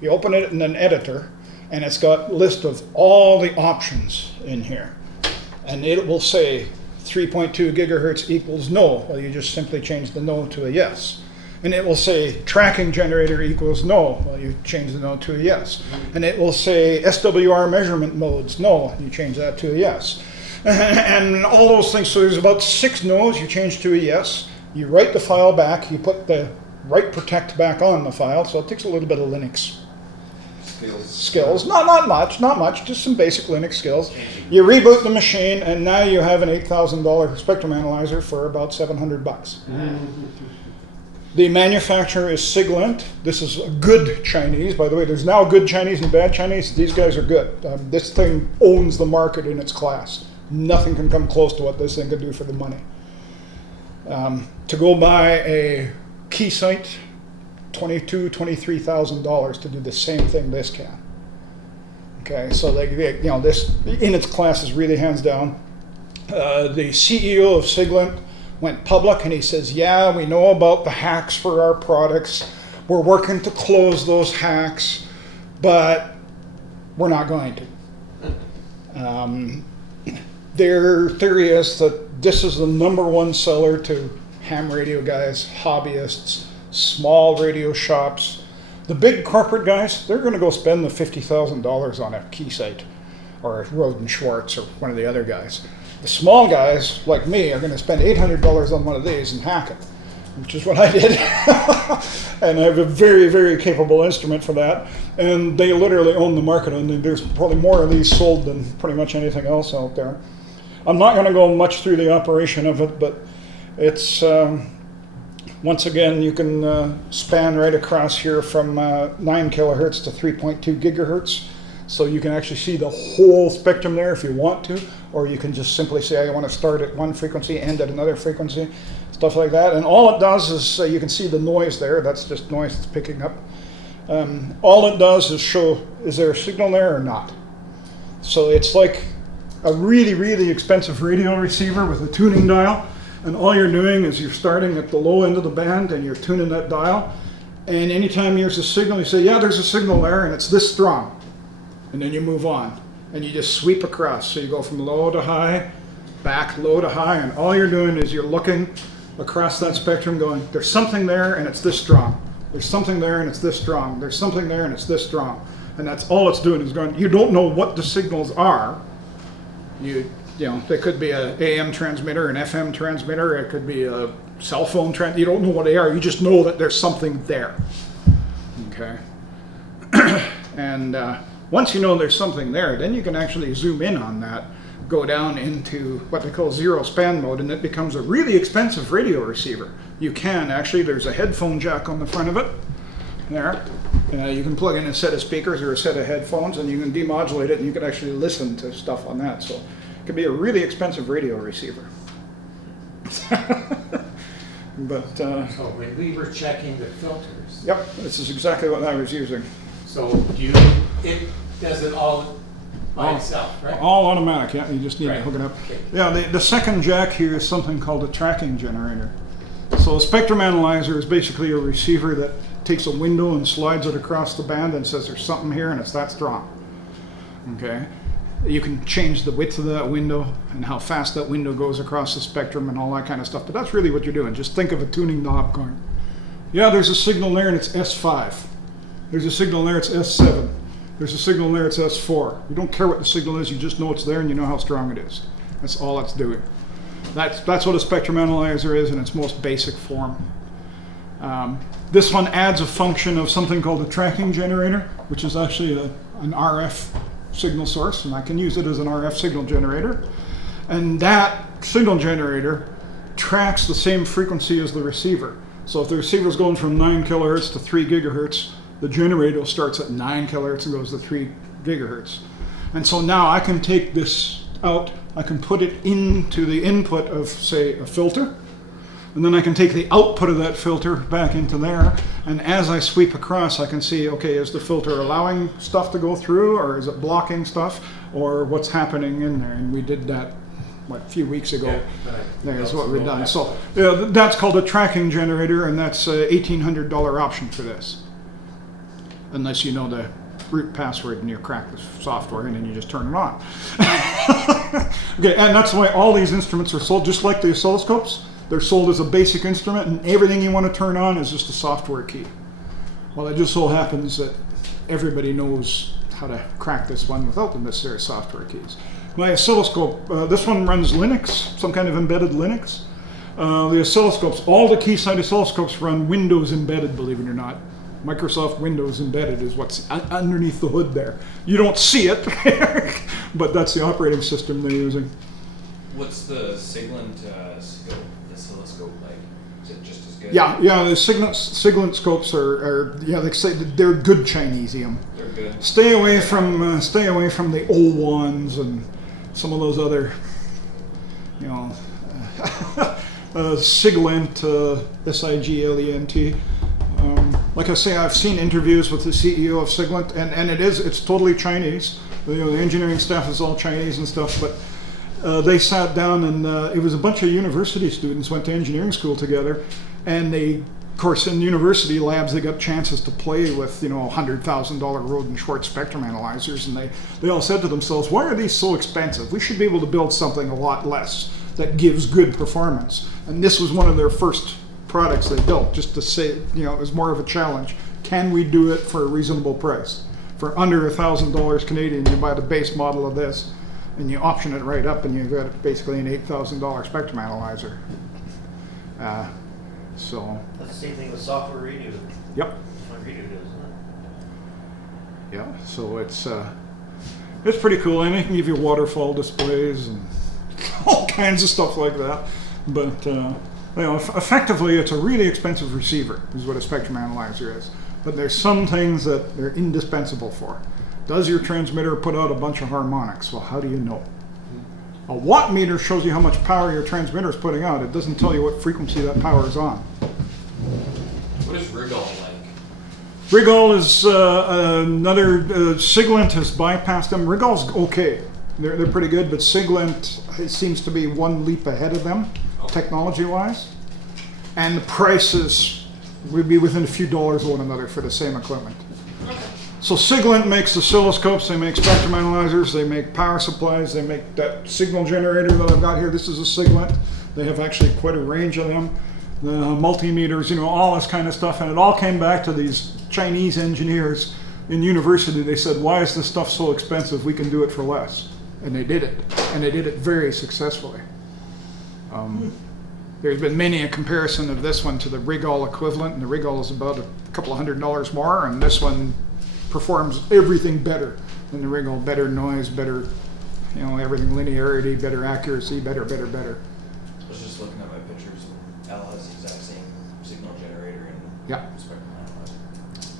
You open it in an editor, and it's got a list of all the options in here. And it will say 3.2 gigahertz equals no. Well, you just simply change the no to a yes. And it will say tracking generator equals no. Well, you change the no to a yes. And it will say SWR measurement modes, no. You change that to a yes. And all those things. So there's about 6 no's you change to a yes. You write the file back. You put the write protect back on the file. So it takes a little bit of Linux skills. Not much, just some basic Linux skills. You reboot the machine, and now you have an $8,000 spectrum analyzer for about $700. The manufacturer is Siglent. This is a good Chinese. By the way, there's now good Chinese and bad Chinese. These guys are good. This thing owns the market in its class. Nothing can come close to what this thing can do for the money. To go buy a Keysight, $22,000, $23,000 to do the same thing this can. Okay, so this in its class is really hands down. The CEO of Siglent went public, and he says, yeah, we know about the hacks for our products. We're working to close those hacks, but we're not going to. Their theory is that this is the #1 seller to ham radio guys, hobbyists, small radio shops. The big corporate guys, they're going to go spend the $50,000 on a Keysight or Roden Schwartz or one of the other guys. The small guys, like me, are going to spend $800 on one of these and hack it, which is what I did. And I have a very, very capable instrument for that. And they literally own the market, and there's probably more of these sold than pretty much anything else out there. I'm not going to go much through the operation of it, but it's, once again, you can span right across here from 9 kilohertz to 3.2 gigahertz. So you can actually see the whole spectrum there if you want to, or you can just simply say, I want to start at one frequency, end at another frequency, stuff like that. And all it does is, you can see the noise there, that's just noise it's picking up. All it does is show, is there a signal there or not? So it's like a really, really expensive radio receiver with a tuning dial, and all you're doing is you're starting at the low end of the band and you're tuning that dial, and anytime there's a signal, you say, yeah, there's a signal there, and it's this strong. And then you move on, and you just sweep across. So you go from low to high, back, low to high, and all you're doing is you're looking across that spectrum going, there's something there and it's this strong. There's something there and it's this strong. There's something there and it's this strong. And that's all it's doing is going, you don't know what the signals are. You know, they could be an AM transmitter, an FM transmitter, it could be a cell phone transmitter. You don't know what they are, you just know that there's something there. Okay. And once you know there's something there, then you can actually zoom in on that, go down into what they call zero span mode, and it becomes a really expensive radio receiver. You can actually, there's a headphone jack on the front of it, there. You can plug in a set of speakers or a set of headphones, and you can demodulate it, and you can actually listen to stuff on that. So It can be a really expensive radio receiver. But, So when we were checking the filters, yep, this is exactly what I was using. so it does it all by itself, right? All automatic, yeah, you just need to Right. hook it up. Okay. Yeah, the second jack here is something called a tracking generator. So a spectrum analyzer is basically a receiver that takes a window and slides it across the band and says there's something here and it's that strong. Okay? You can change the width of that window and how fast that window goes across the spectrum and all that kind of stuff, but that's really what you're doing. Just think of a tuning knob going, yeah, there's a signal there and it's S5. There's a signal there, it's S7. There's a signal there, it's S4. You don't care what the signal is, you just know it's there and you know how strong it is. That's all it's doing. That's what a spectrum analyzer is in its most basic form. This one adds a function of something called a tracking generator, which is actually an RF signal source, and I can use it as an RF signal generator. And that signal generator tracks the same frequency as the receiver. So if the receiver is going from 9 kilohertz to 3 gigahertz, the generator starts at 9 kilohertz and goes to 3 gigahertz. And so now I can take this out, I can put it into the input of, say, a filter, and then I can take the output of that filter back into there, and as I sweep across, I can see, okay, is the filter allowing stuff to go through, or is it blocking stuff, or what's happening in there? And we did that, what, a few weeks ago. Yeah, right. There's what we've done. So yeah, that's called a tracking generator, and that's a $1,800 option for this. Unless you know the root password and you crack the software and then you just turn it on. Okay, and that's why all these instruments are sold, just like the oscilloscopes. They're sold as a basic instrument, and everything you want to turn on is just a software key. Well, it just so happens that everybody knows how to crack this one without the necessary software keys. My oscilloscope, this one runs Linux, some kind of embedded Linux. The oscilloscopes, all the Keysight oscilloscopes run Windows embedded, believe it or not. Microsoft Windows embedded is what's underneath the hood there. You don't see it, but that's the operating system they're using. What's the Siglent oscilloscope like? Is it just as good? Yeah, the Siglent scopes are yeah, they say that they're good Chinesium. They're good. Stay away from the old ones and some of those other, you know, Siglent, Siglent. Like I say, I've seen interviews with the CEO of Siglent, and it's totally Chinese. You know, the engineering staff is all Chinese and stuff, but they sat down and it was a bunch of university students went to engineering school together, and they, of course, in university labs they got chances to play with, you know, $100,000 Roden Schwartz spectrum analyzers, and they all said to themselves, why are these so expensive? We should be able to build something a lot less that gives good performance. And this was one of their first products they built, just to say, you know, it was more of a challenge. Can we do it for a reasonable price? For under $1,000 Canadian, you buy the base model of this, and you option it right up, and you've got basically an $8,000 spectrum analyzer. So. That's the same thing with software radio. Yep. That's what radio does, isn't it? Yeah. So it's pretty cool, and it can give you waterfall displays and all kinds of stuff like that. But you know, effectively, it's a really expensive receiver, is what a spectrum analyzer is. But there's some things that they're indispensable for. Does your transmitter put out a bunch of harmonics? Well, how do you know? A watt meter shows you how much power your transmitter is putting out. It doesn't tell you what frequency that power is on. What is Rigol like? Rigol is another, Siglent has bypassed them. Rigol's okay. They're pretty good, but Siglent seems to be one leap ahead of them, technology-wise. And the prices would be within a few dollars of one another for the same equipment. So Siglent makes oscilloscopes, they make spectrum analyzers, they make power supplies, they make that signal generator that I've got here. This is a Siglent. They have actually quite a range of them. The multimeters, you know, all this kind of stuff. And it all came back to these Chinese engineers in university. They said, why is this stuff so expensive? We can do it for less. And they did it. And they did it very successfully. There's been many a comparison of this one to the Rigol equivalent. And the Rigol is about a couple of $100 more. And this one performs everything better than the Rigol. Better noise, better, you know, everything, linearity, better accuracy, better. I was just looking at my pictures. Al has the exact same signal generator and Yeah. spectrum analyzer.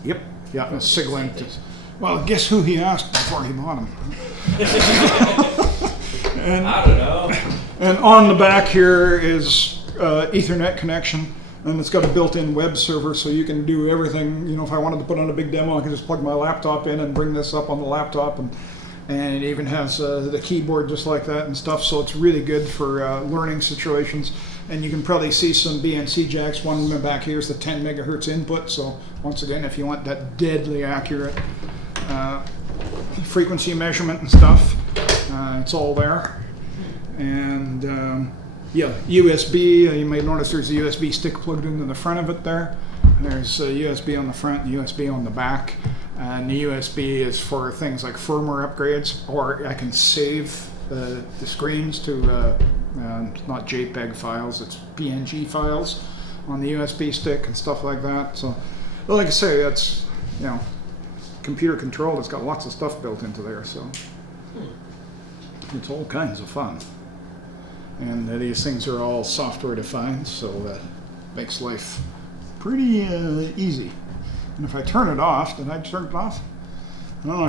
Yep. Yeah, and Siglent is, well, guess who he asked before he bought him? And, I don't know. and on the back here is Ethernet connection, and it's got a built-in web server, so you can do everything. You know, if I wanted to put on a big demo, I can just plug my laptop in and bring this up on the laptop, and it even has the keyboard just like that and stuff. So it's really good for learning situations. And you can probably see some BNC jacks. One back here is the 10 megahertz input. So once again, if you want that deadly accurate frequency measurement and stuff, it's all there. And yeah, USB. You may notice there's a USB stick plugged into the front of it there. There's a USB on the front, USB on the back. And the USB is for things like firmware upgrades, or I can save the screens to not JPEG files, it's PNG files on the USB stick and stuff like that. So, well, like I say, that's, you know, computer controlled. It's got lots of stuff built into there, so it's all kinds of fun. And these things are all software defined, so that makes life pretty easy. And if I turn it off, did I turn it off? I don't know,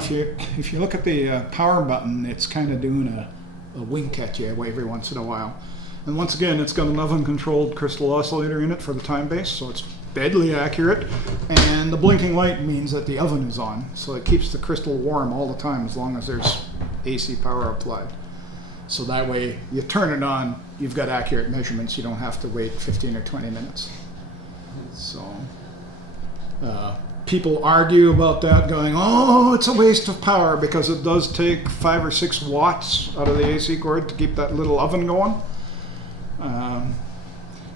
if you look at the power button, it's kind of doing a wink at you every once in a while. And once again, it's got an oven-controlled crystal oscillator in it for the time base, so it's deadly accurate. And the blinking light means that the oven is on, so it keeps the crystal warm all the time as long as there's AC power applied. So that way, you turn it on, you've got accurate measurements. You don't have to wait 15 or 20 minutes. So people argue about that, going, oh, it's a waste of power, because it does take 5 or 6 watts out of the AC cord to keep that little oven going.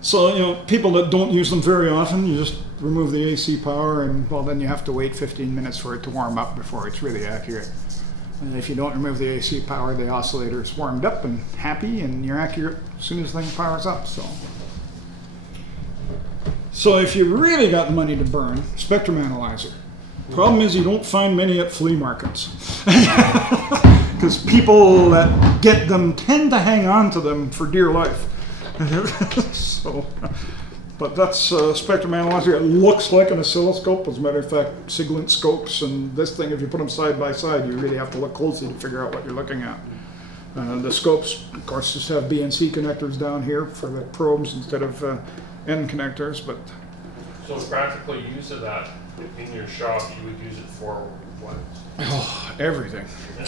So, you know, people that don't use them very often, you just remove the AC power, and, well, then you have to wait 15 minutes for it to warm up before it's really accurate. And if you don't remove the AC power, the oscillator is warmed up and happy, and you're accurate as soon as the thing powers up. So if you really got money to burn, spectrum analyzer. Problem is you don't find many at flea markets. Because people that get them tend to hang on to them for dear life. So, but that's a spectrum analyzer. It looks like an oscilloscope. As a matter of fact, Siglent scopes and this thing, if you put them side by side, you really have to look closely to figure out what you're looking at. The scopes, of course, just have BNC connectors down here for the probes instead of end connectors. But So practical use of that in your shop, you would use it for what? oh, everything. Yeah.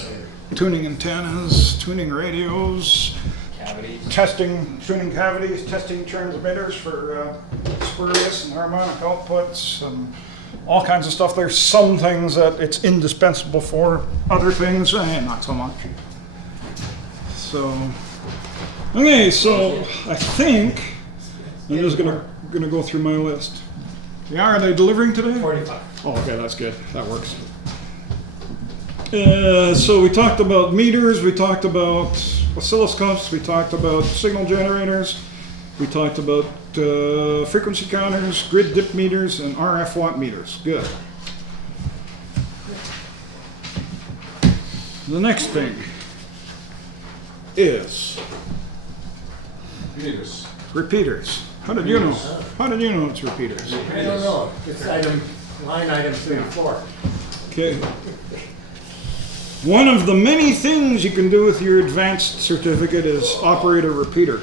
Tuning antennas, tuning radios, Cavities. tuning cavities, testing transmitters for spurious and harmonic outputs, and all kinds of stuff. There's some things that it's indispensable for, other things, not so much. So, okay, so I think I'm just gonna go through my list. Yeah, are they delivering today? 45. Oh, okay, that's good. That works. So we talked about meters, we talked about oscilloscopes, we talked about signal generators, we talked about frequency counters, grid dip meters, and RF watt meters. Good. The next thing is Peters. repeaters. How did you know? How did you know it's repeaters? I don't know, it's line item 34. Okay. One of the many things you can do with your advanced certificate is operate a repeater.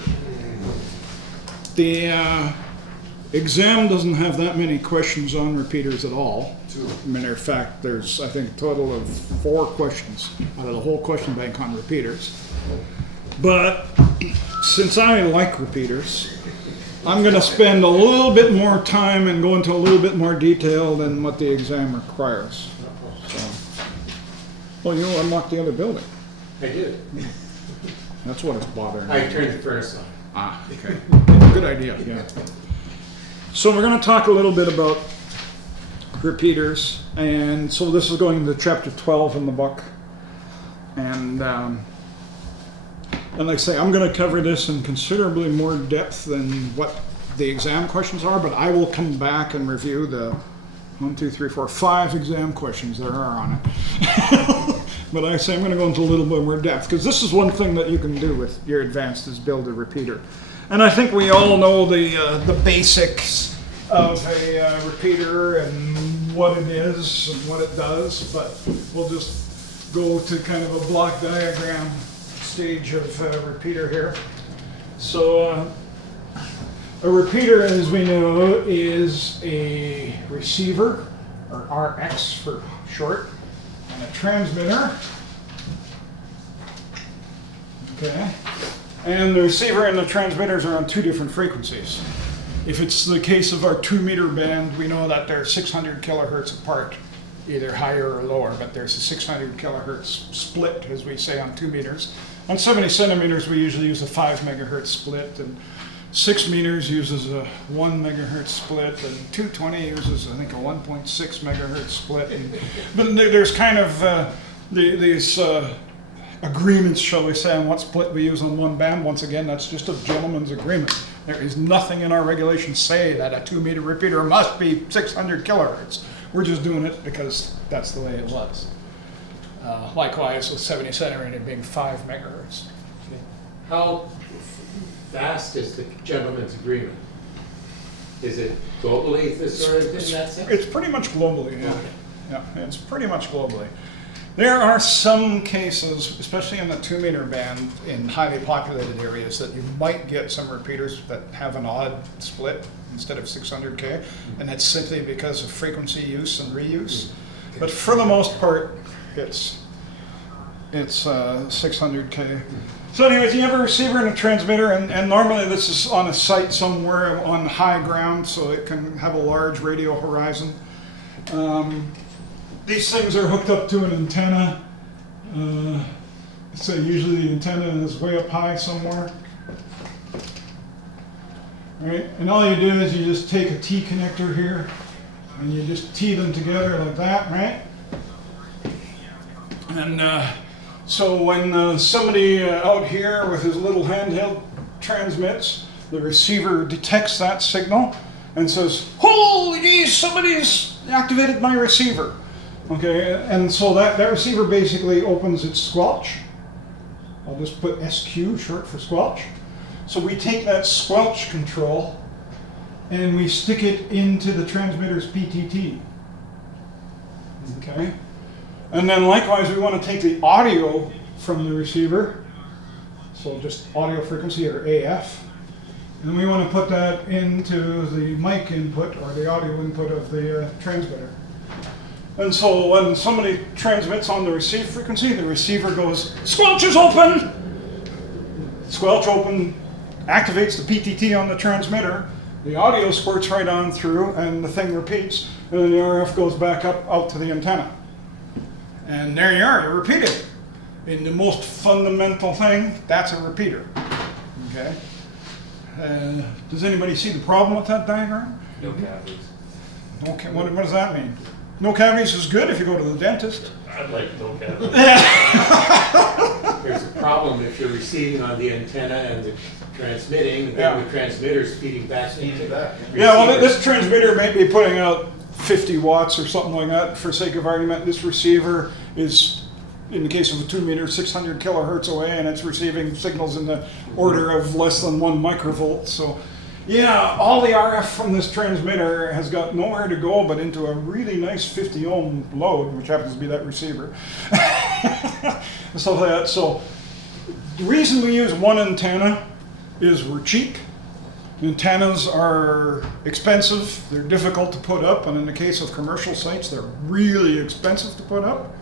The exam doesn't have that many questions on repeaters at all. As a matter of fact, there's, I think, a total of 4 questions out of the whole question bank on repeaters. But since I like repeaters, I'm going to spend a little bit more time and go into a little bit more detail than what the exam requires. So, well, you unlocked the other building. I did. That's what is bothering me. I turned the furnace on. Ah, okay. Good idea, yeah. So we're going to talk a little bit about repeaters. And so this is going to chapter 12 in the book. And like I say, I'm going to cover this in considerably more depth than what the exam questions are, but I will come back and review the 5 exam questions there are on it. But I say I'm going to go into a little bit more depth, because this is one thing that you can do with your advanced is build a repeater. And I think we all know the basics of a repeater and what it is and what it does, but we'll just go to kind of a block diagram stage of repeater here. So a repeater, as we know, is a receiver, or RX for short, and a transmitter. Okay. And the receiver and the transmitters are on two different frequencies. If it's the case of our 2-meter band, we know that they're 600 kilohertz apart, either higher or lower, but there's a 600 kilohertz split, as we say, on 2 meters. On 70 centimeters, we usually use a 5 megahertz split, and 6 meters uses a 1 megahertz split, and 220 uses, I think, a 1.6 megahertz split. But there's kind of these agreements, shall we say, on what split we use on one band. Once again, that's just a gentleman's agreement. There is nothing in our regulations say that a 2-meter repeater must be 600 kilohertz. We're just doing it because that's the way it was. Likewise with 70 centimeter being 5 megahertz. How vast is the gentleman's agreement? Is it globally this sort of in that sense? It's pretty much globally, yeah. Okay. Yeah, it's pretty much globally. There are some cases, especially in the 2-meter band in highly populated areas, that you might get some repeaters that have an odd split instead of 600K, and that's simply because of frequency use and reuse. But for the most part, it's 600K. So anyways, you have a receiver and a transmitter, and normally this is on a site somewhere on high ground, so it can have a large radio horizon. These things are hooked up to an antenna. So usually the antenna is way up high somewhere. Right? And all you do is you just take a T connector here, and you just T them together like that, right? And so when somebody out here with his little handheld transmits, the receiver detects that signal and says, "Holy geez, somebody's activated my receiver." Okay, and so that receiver basically opens its squelch. I'll just put SQ, short for squelch. So we take that squelch control and we stick it into the transmitter's PTT. Okay, and then likewise we want to take the audio from the receiver, so just audio frequency, or AF, and we want to put that into the mic input, or the audio input of the transmitter. And so when somebody transmits on the receive frequency, the receiver goes, "Squelch is open!" Squelch open activates the PTT on the transmitter. The audio squirts right on through, and the thing repeats, and then the RF goes back up out to the antenna. And there you are, you repeat it. In the most fundamental thing, that's a repeater. Okay? Does anybody see the problem with that diagram? No cavities. Okay, what does that mean? No cavities is good if you go to the dentist. I'd like no cavities. There's a problem if you're receiving on the antenna and the transmitting, and then the transmitter's feeding back into the Yeah, well, receiver. this transmitter may be putting out 50 watts or something like that. For sake of argument, this receiver is, in the case of a 2-meter, 600 kilohertz away, and it's receiving signals in the order of less than 1 microvolt. So, yeah, all the RF from this transmitter has got nowhere to go but into a really nice 50 ohm load, which happens to be that receiver. And stuff like that. So, the reason we use one antenna is we're cheap. Antennas are expensive, they're difficult to put up, and in the case of commercial sites, they're really expensive to put up.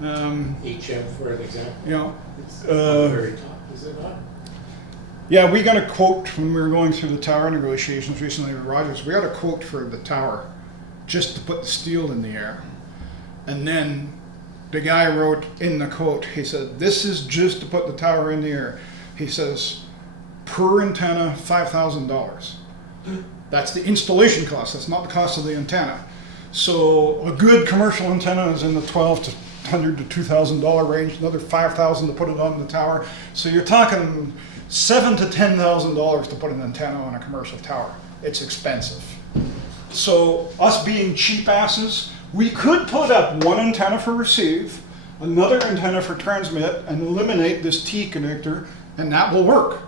HM, for an example. You know, It's on the very top, is it not? yeah, we got a quote when we were going through the tower negotiations recently with Rogers. We got a quote for the tower just to put the steel in the air. And then the guy wrote in the quote, he said, "This is just to put the tower in the air." He says, "Per antenna, $5,000. That's the installation cost. That's not the cost of the antenna. So a good commercial antenna is in the $1,200 to $2,000 range. Another $5,000 to put it on the tower. So you're talking $7,000 to $10,000 to put an antenna on a commercial tower. It's expensive. So us being cheap asses, we could put up one antenna for receive, another antenna for transmit, and eliminate this T connector, and that will work.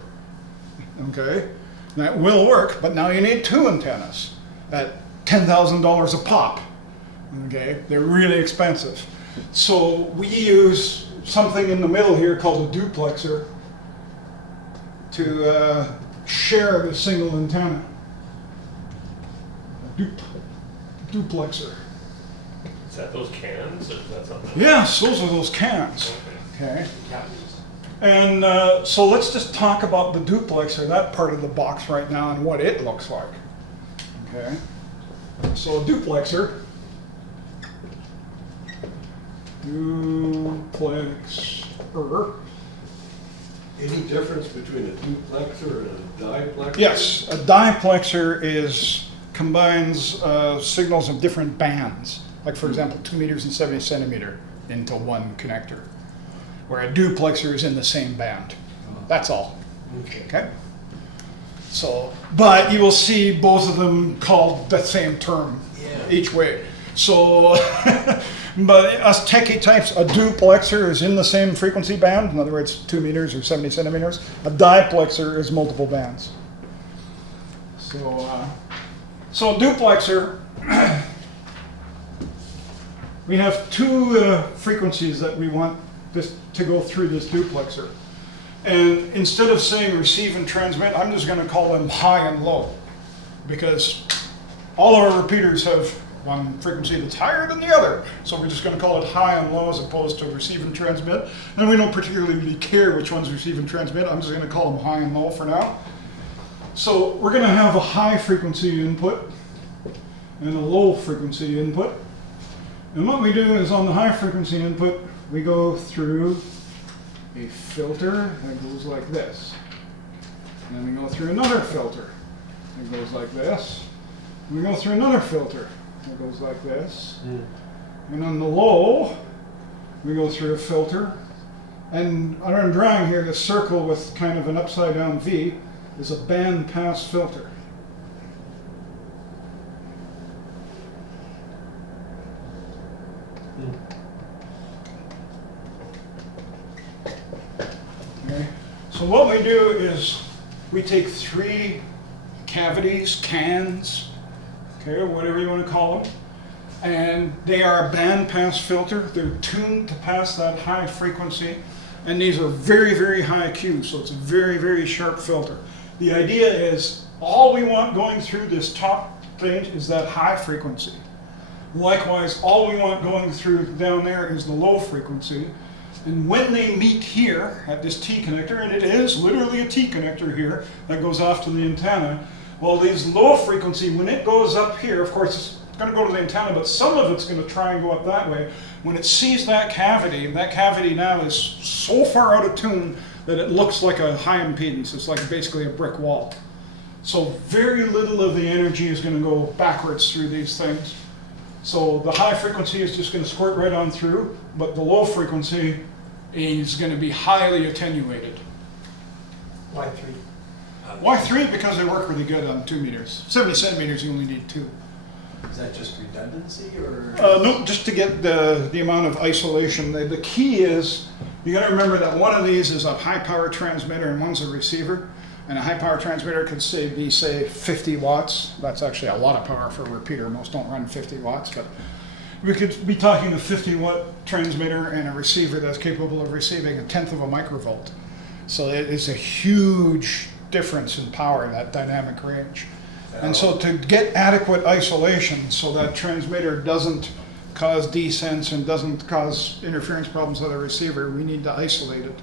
Okay, that will work, but now you need two antennas at $10,000 a pop. Okay, they're really expensive. So we use something in the middle here called a duplexer to share the single antenna. A duplexer. Is that those cans or is that something? Yes, those are those cans. Okay. And so let's just talk about the duplexer, that part of the box right now, and what it looks like. Okay. So a duplexer. Duplexer. Any difference between a duplexer and a diplexer? Yes, a diplexer combines signals of different bands. Like for example, 2 meters and 70 centimeter into one connector, where a duplexer is in the same band. That's all. Okay. So, but you will see both of them called the same term each way. So, but us techie types, a duplexer is in the same frequency band. In other words, 2 meters or 70 centimeters. A diplexer is multiple bands. So, so a duplexer. We have two frequencies that we want this to go through this duplexer. And instead of saying receive and transmit, I'm just going to call them high and low. Because all of our repeaters have one frequency that's higher than the other. So we're just going to call it high and low as opposed to receive and transmit. And we don't particularly care which ones receive and transmit. I'm just going to call them high and low for now. So we're going to have a high frequency input and a low frequency input. And what we do is on the high frequency input, we go through a filter that goes like this. And then we go through another filter that goes like this. And we go through another filter that goes like this. And on the low, we go through a filter. And I'm drawing here this circle with kind of an upside down V is a band pass filter. Okay. So what we do is we take 3 cavities, cans, okay, whatever you want to call them, and they are a band pass filter. They're tuned to pass that high frequency, and these are very, very high Q, so it's a very, very sharp filter. The idea is all we want going through this top thing is that high frequency. Likewise, all we want going through down there is the low frequency. And when they meet here at this T connector, and it is literally a T connector here that goes off to the antenna, well, these low frequency, when it goes up here, of course, it's going to go to the antenna, but some of it's going to try and go up that way. When it sees that cavity now is so far out of tune that it looks like a high impedance. It's like basically a brick wall. So very little of the energy is going to go backwards through these things. So the high frequency is just going to squirt right on through, but the low frequency is going to be highly attenuated. Why 3? Why 3? Because they work really good on 2 meters. 70 centimeters, you only need 2. Is that just redundancy or? No, just to get the amount of isolation. The key is, you got to remember that one of these is a high power transmitter and one's a receiver. And a high power transmitter could be 50 watts. That's actually a lot of power for a repeater. Most don't run 50 watts, but we could be talking a 50 watt transmitter and a receiver that's capable of receiving 1/10 of a microvolt. So it is a huge difference in power in that dynamic range. And so to get adequate isolation so that transmitter doesn't cause desense and doesn't cause interference problems with the receiver, we need to isolate it.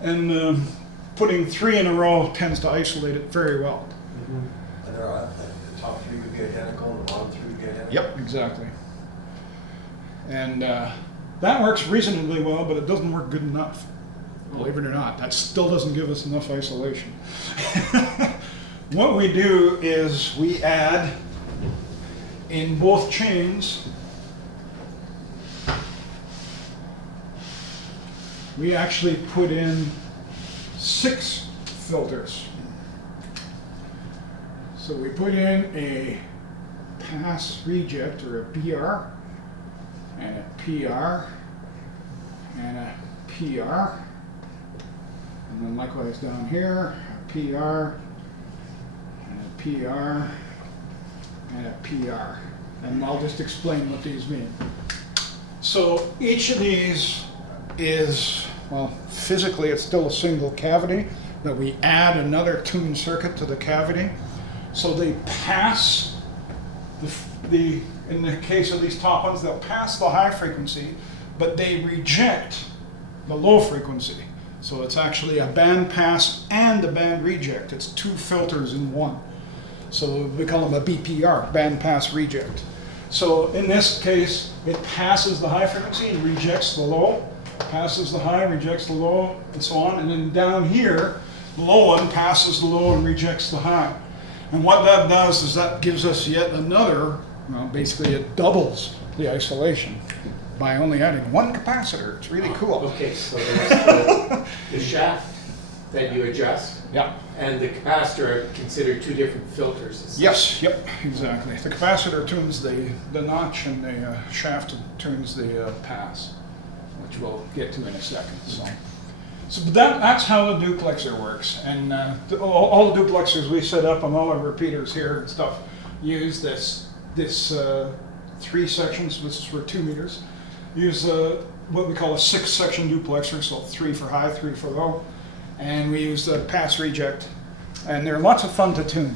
And putting 3 in a row tends to isolate it very well. And they're all, the top 3 would be identical and the bottom 3 would be identical? Yep, exactly. And that works reasonably well, but it doesn't work good enough. Believe it or not, that still doesn't give us enough isolation. What we do is we add in both chains, we actually put in 6 filters. So we put in a pass reject or a BR and a PR and a PR, and then likewise down here a PR and a PR and a PR, and I'll just explain what these mean. So each of these is, well, physically it's still a single cavity, but we add another tuned circuit to the cavity. So they pass in the case of these top ones, they'll pass the high frequency, but they reject the low frequency. So it's actually a band pass and a band reject. It's two filters in one. So we call them a BPR, band pass reject. So in this case, it passes the high frequency and rejects the low, passes the high, rejects the low, and so on. And then down here, the low one passes the low and rejects the high. And what that does is that gives us yet another, well, basically it doubles the isolation by only adding one capacitor. It's really cool. Okay, so there's the shaft that you adjust, Yeah. and the capacitor are considered two different filters. Yes, yep, exactly. The capacitor tunes the notch and the shaft tunes the pass, which we'll get to in a second. So that's how the duplexer works. And all the duplexers we set up on all our repeaters here and stuff use this 3 sections, which is for 2 meters. Use what we call a 6-section duplexer, so 3 for high, 3 for low. And we use the pass reject. And they're lots of fun to tune.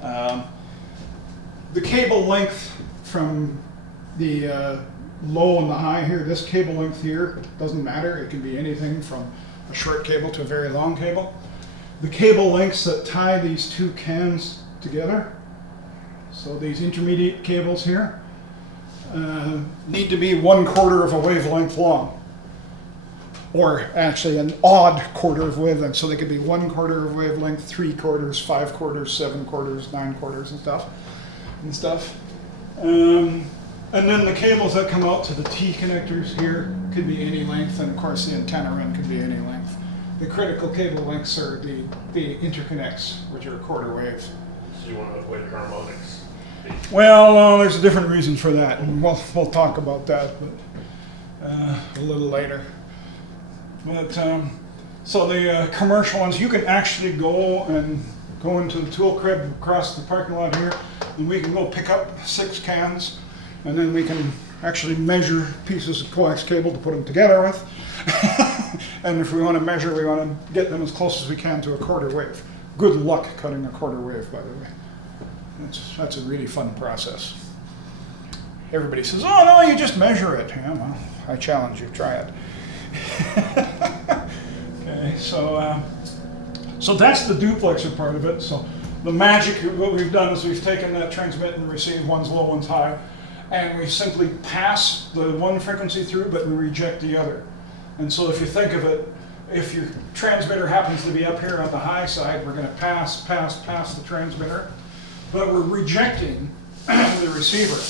The cable length from the low and the high here, this cable length here, doesn't matter. It can be anything from a short cable to a very long cable. The cable lengths that tie these two cans together, so these intermediate cables here, need to be 1/4 of a wavelength long. Or actually an odd quarter of wavelength, so they could be 1/4 of wavelength, 3/4, 5/4, 7/4, 9/4 and stuff. And then the cables that come out to the T connectors here could be any length, and of course the antenna end could be any length. The critical cable lengths are the interconnects, which are quarter wave. So you want to avoid harmonics. Well, there's a different reason for that, and we'll talk about that, but a little later. But so the commercial ones, you can actually go into the tool crib across the parking lot here, and we can go pick up 6 cans, and then we can actually measure pieces of coax cable to put them together with. And if we want to measure, we want to get them as close as we can to a quarter wave. Good luck cutting a quarter wave, by the way. That's a really fun process. Everybody says, "Oh no, you just measure it." Yeah, well, I challenge you, try it. Okay, so that's the duplexer part of it. So the magic, what we've done is we've taken that transmit and receive, one's low, one's high, and we simply pass the one frequency through, but we reject the other. And so if you think of it, if your transmitter happens to be up here on the high side, we're going to pass the transmitter, but we're rejecting the receiver.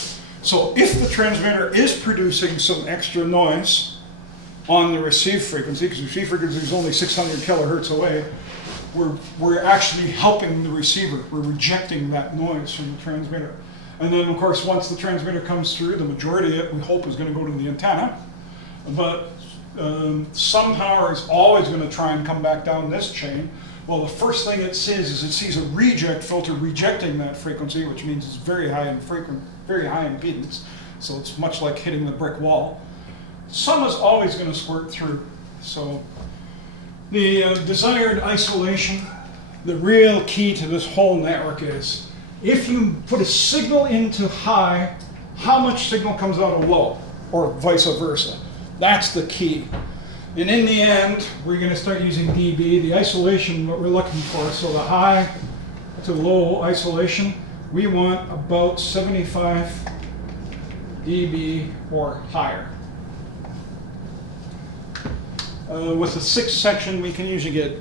So if the transmitter is producing some extra noise on the receive frequency, because the receive frequency is only 600 kilohertz away, we're actually helping the receiver. We're rejecting that noise from the transmitter. And then, of course, once the transmitter comes through, the majority of it, we hope, is going to go to the antenna. But some power is always going to try and come back down this chain. Well, the first thing it sees is it sees a reject filter rejecting that frequency, which means it's very high in very high impedance. So it's much like hitting the brick wall. Some is always going to squirt through. So the desired isolation, the real key to this whole network is, if you put a signal into high, how much signal comes out of low, or vice versa. That's the key. And in the end, we're going to start using dB, the isolation, what we're looking for. So the high to low isolation, we want about 75 dB or higher. With a 6 section, we can usually get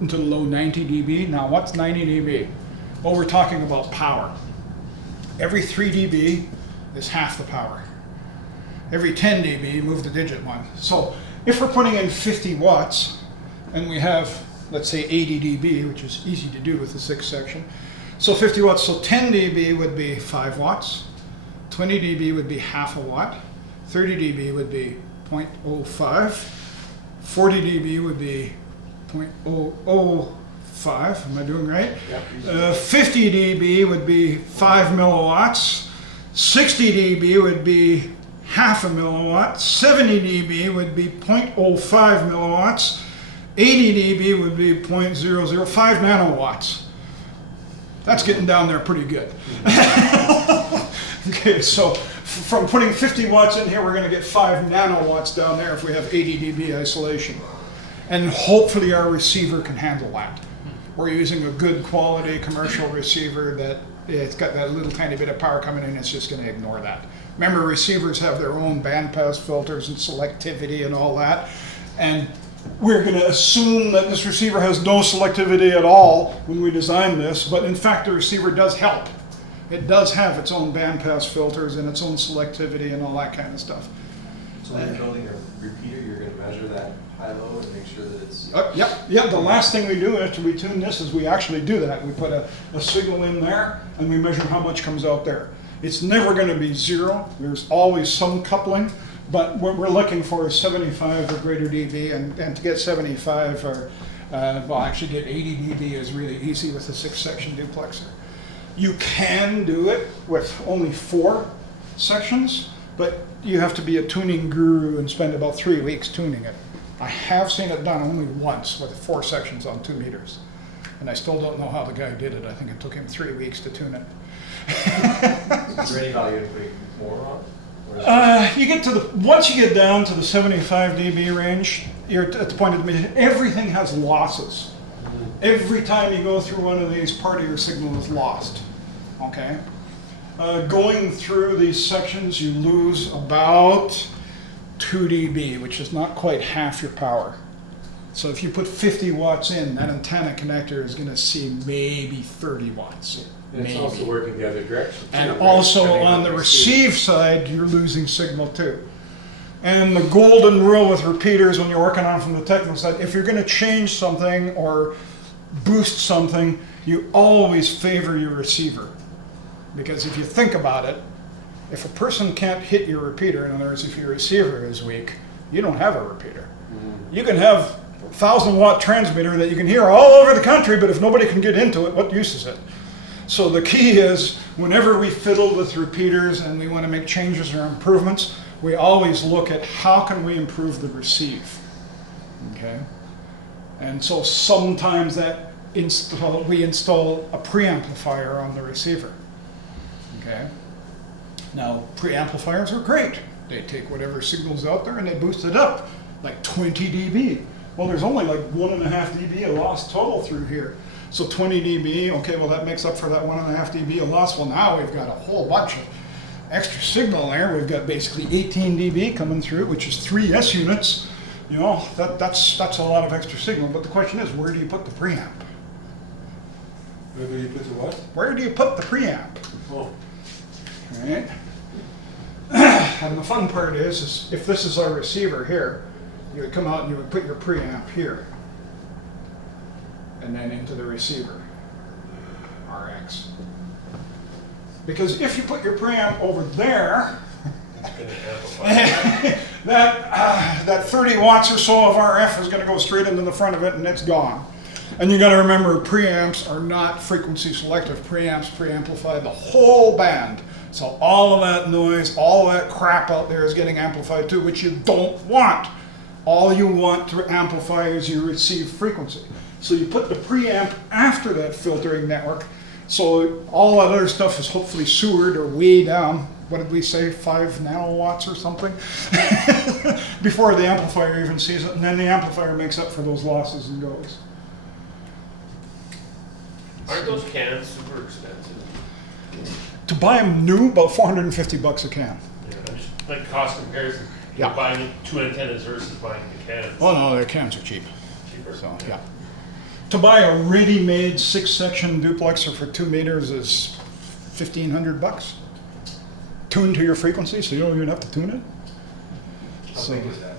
into the low 90 dB. Now, what's 90 dB? Well, we're talking about power. Every 3 dB is half the power. Every 10 dB, move the digit 1. So if we're putting in 50 watts, and we have, let's say, 80 dB, which is easy to do with the 6 section. So 50 watts, so 10 dB would be 5 watts, 20 dB would be half a watt, 30 dB would be 0.05, 40 dB would be 0.005, am I doing right? Yep. 50 dB would be 5 milliwatts, 60 dB would be half a milliwatt, 70 dB would be 0.05 milliwatts, 80 dB would be 0.005 nanowatts. That's getting down there pretty good. Okay, so from putting 50 watts in here, we're going to get 5 nanowatts down there if we have 80 dB isolation. And hopefully our receiver can handle that. We're using a good quality commercial receiver that it's got that little tiny bit of power coming in, it's just going to ignore that. Remember, receivers have their own bandpass filters and selectivity and all that. And we're going to assume that this receiver has no selectivity at all when we design this, but in fact the receiver does help. It does have its own bandpass filters and its own selectivity and all that kind of stuff. So when you're building a repeater, you're gonna measure that high-low and make sure that it's... Yep. The last thing we do after we tune this is we actually do that. We put a signal in there and we measure how much comes out there. It's never going to be zero. There's always some coupling, but what we're looking for is 75 or greater dB, and to get 75 or, well, actually get 80 dB is really easy with a 6-section duplexer. You can do it with only 4 sections, but you have to be a tuning guru and spend about 3 weeks tuning it. I have seen it done only once with 4 sections on 2 meters. And I still don't know how the guy did it. I think it took him 3 weeks to tune it. Is there any value to putting more on? Or is it You get to the, once you get down to the 75 dB range, you're at the point of the meter, everything has losses. Every time you go through one of these, part of your signal is lost, okay? Going through these sections, you lose about 2 dB, which is not quite half your power. So if you put 50 watts in, that antenna connector is gonna see maybe 30 watts. And it's Maybe. also working the other direction. too, And right? also Coming on out the the receive side, you're losing signal too. And the golden rule with repeaters when you're working on from the technical side, if you're going to change something or boost something, you always favor your receiver. Because if you think about it, if a person can't hit your repeater, in other words, if your receiver is weak, you don't have a repeater. You can have a 1,000-watt transmitter that you can hear all over the country, but if nobody can get into it, what use is it? So the key is, whenever we fiddle with repeaters and we want to make changes or improvements, we always look at how can we improve the receive, okay? And so sometimes that we install a preamplifier on the receiver, okay? Now, preamplifiers are great. They take whatever signal's out there and they boost it up, like 20 dB. Well, there's only like 1.5 dB of loss total through here. So 20 dB, okay, well that makes up for that 1.5 dB of loss. Well, now we've got a whole bunch of extra signal there. We've got basically 18 dB coming through, which is 3 S units. You know, that's a lot of extra signal. But the question is, where do you put the preamp? Where do you put the what? Where do you put the preamp? Oh, Right? And the fun part is if this is our receiver here, you would come out and you would put your preamp here. And then into the receiver, RX. Because if you put your preamp over there, It's gonna amplify. that 30 watts or so of RF is going to go straight into the front of it and it's gone. And you got to remember, preamps are not frequency selective. Preamps preamplify the whole band. So all of that noise, all of that crap out there is getting amplified too, which you don't want. All you want to amplify is your receive frequency. So you put the preamp after that filtering network, so all that other stuff is hopefully sewered or way down. What did we say, 5 nanowatts or something? Before the amplifier even sees it, and then the amplifier makes up for those losses and goes. Aren't those cans super expensive? To buy them new, about 450 bucks a can. Yeah, I'm just like cost comparison. Yeah. Buying 2 antennas versus buying the cans. Oh no, their cans are cheap. Cheaper. So, yeah. To buy a ready-made 6-section duplexer for 2 meters is 1,500 bucks. Tuned to your frequency, so you don't even have to tune it. How So- big is that?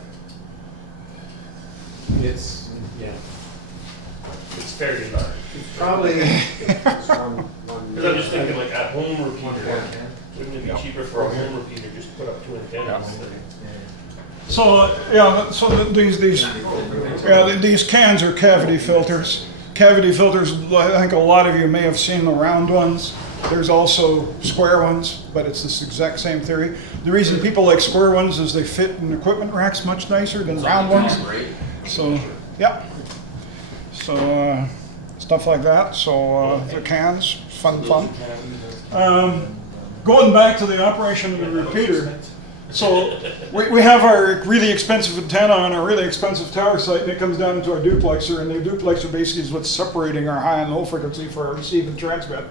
It's, yeah. It's fairly large. Probably, It's one Because I'm just thinking like a home one repeater. can. Wouldn't it be cheaper for a home repeater just to put up 2 antennas? So yeah, so these cans are cavity filters. Cavity filters, I think a lot of you may have seen the round ones. There's also square ones, but it's this exact same theory. The reason people like square ones is they fit in equipment racks much nicer than round ones. So, yeah. So, stuff like that. So, the cans, fun. Going back to the operation of the repeater. So, we have our really expensive antenna on our really expensive tower site, and it comes down into our duplexer, and the duplexer basically is what's separating our high and low frequency for our receive and transmit.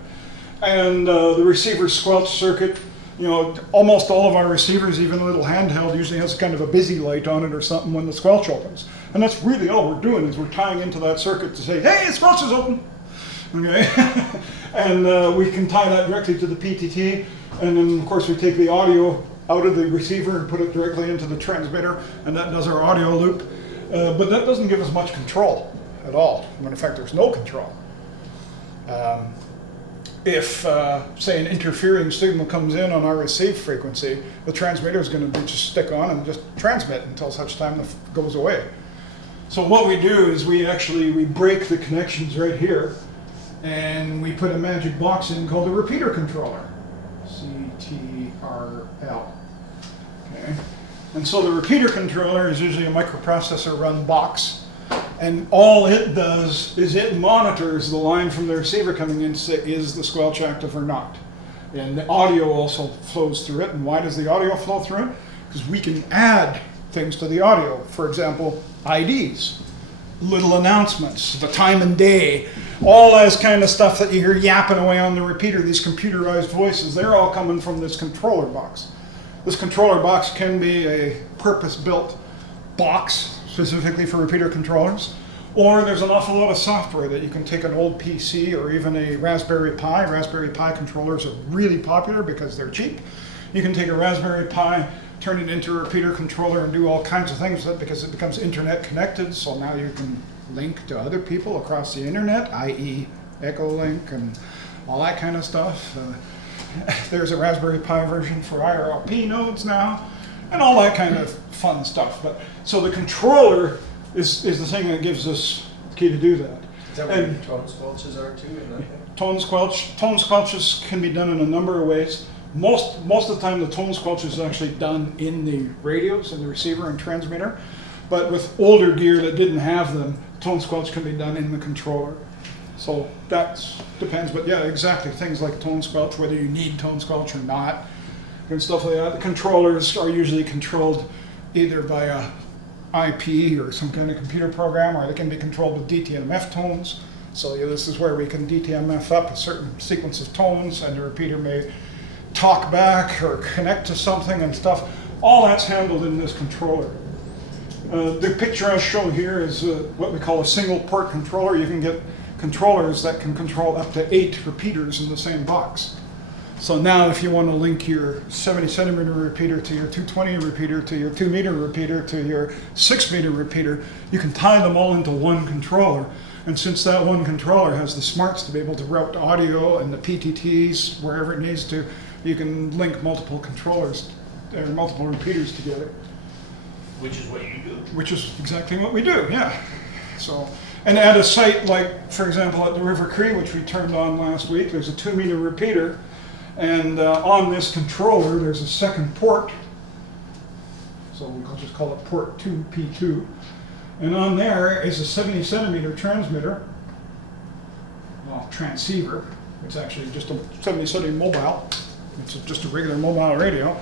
And the receiver squelch circuit, you know, almost all of our receivers, even a little handheld, usually has kind of a busy light on it or something when the squelch opens. And that's really all we're doing, is we're tying into that circuit to say, hey, the squelch is open. Okay, and we can tie that directly to the PTT, and then of course we take the audio out of the receiver and put it directly into the transmitter, and that does our audio loop. But that doesn't give us much control at all. In fact, there's no control. If, say, an interfering signal comes in on our receive frequency, the transmitter is going to just stick on and just transmit until such time it goes away. So what we do is we break the connections right here, and we put a magic box in called a repeater controller, CTRL. Okay. And so the repeater controller is usually a microprocessor run box, and all it does is it monitors the line from the receiver coming in to say, is the squelch active or not? And the audio also flows through it. And why does the audio flow through it? Because we can add things to the audio. For example, IDs, little announcements, the time and day, all that kind of stuff that you hear yapping away on the repeater, these computerized voices, they're all coming from this controller box. This controller box can be a purpose-built box specifically for repeater controllers, or there's an awful lot of software that you can take an old PC or even a Raspberry Pi. Raspberry Pi controllers are really popular because they're cheap. You can take a Raspberry Pi, turn it into a repeater controller, and do all kinds of things with it because it becomes internet connected. So now you can link to other people across the internet, i.e. Echolink and all that kind of stuff. There's a Raspberry Pi version for IRLP nodes now, and all that kind of fun stuff. But so the controller is the thing that gives us the key to do that. Is that where your tone squelches are too? In that thing? Tone squelches can be done in a number of ways. Most of the time, the tone squelch is actually done in the radios, in the receiver and transmitter. But with older gear that didn't have them, tone squelch can be done in the controller. So that depends, but yeah, exactly. Things like tone squelch, whether you need tone squelch or not, and stuff like that. The controllers are usually controlled either by a IP or some kind of computer program, or they can be controlled with DTMF tones. So yeah, this is where we can DTMF up a certain sequence of tones, and the repeater may talk back or connect to something and stuff. All that's handled in this controller. The picture I show here is what we call a single port controller. You can get controllers that can control up to 8 repeaters in the same box. So now if you want to link your 70 centimeter repeater to your 220 repeater to your 2 meter repeater to your 6 meter repeater, you can tie them all into one controller. And since that one controller has the smarts to be able to route audio and the PTTs wherever it needs to, you can link multiple controllers or multiple repeaters together. Which is what you do. Which is exactly what we do, yeah. So, and at a site like, for example, at the River Cree, which we turned on last week, there's a 2 meter repeater, and on this controller there's a second port. So we'll just call it port 2P2. And on there is a 70 centimeter transmitter, well, transceiver. It's actually just a 70 centimeter mobile. It's just a regular mobile radio.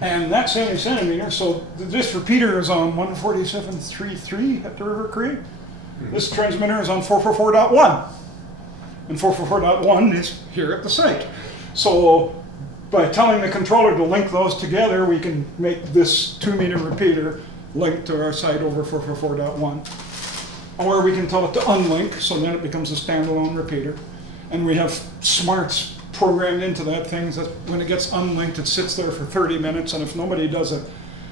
And that 70 centimeter, so this repeater is on 147.33 at the River Cree. This transmitter is on 444.1. And 444.1 is here at the site. So by telling the controller to link those together, we can make this 2 meter repeater link to our site over 444.1. Or we can tell it to unlink, so then it becomes a standalone repeater. And we have smarts programmed into that thing that when it gets unlinked, it sits there for 30 minutes, and if nobody does a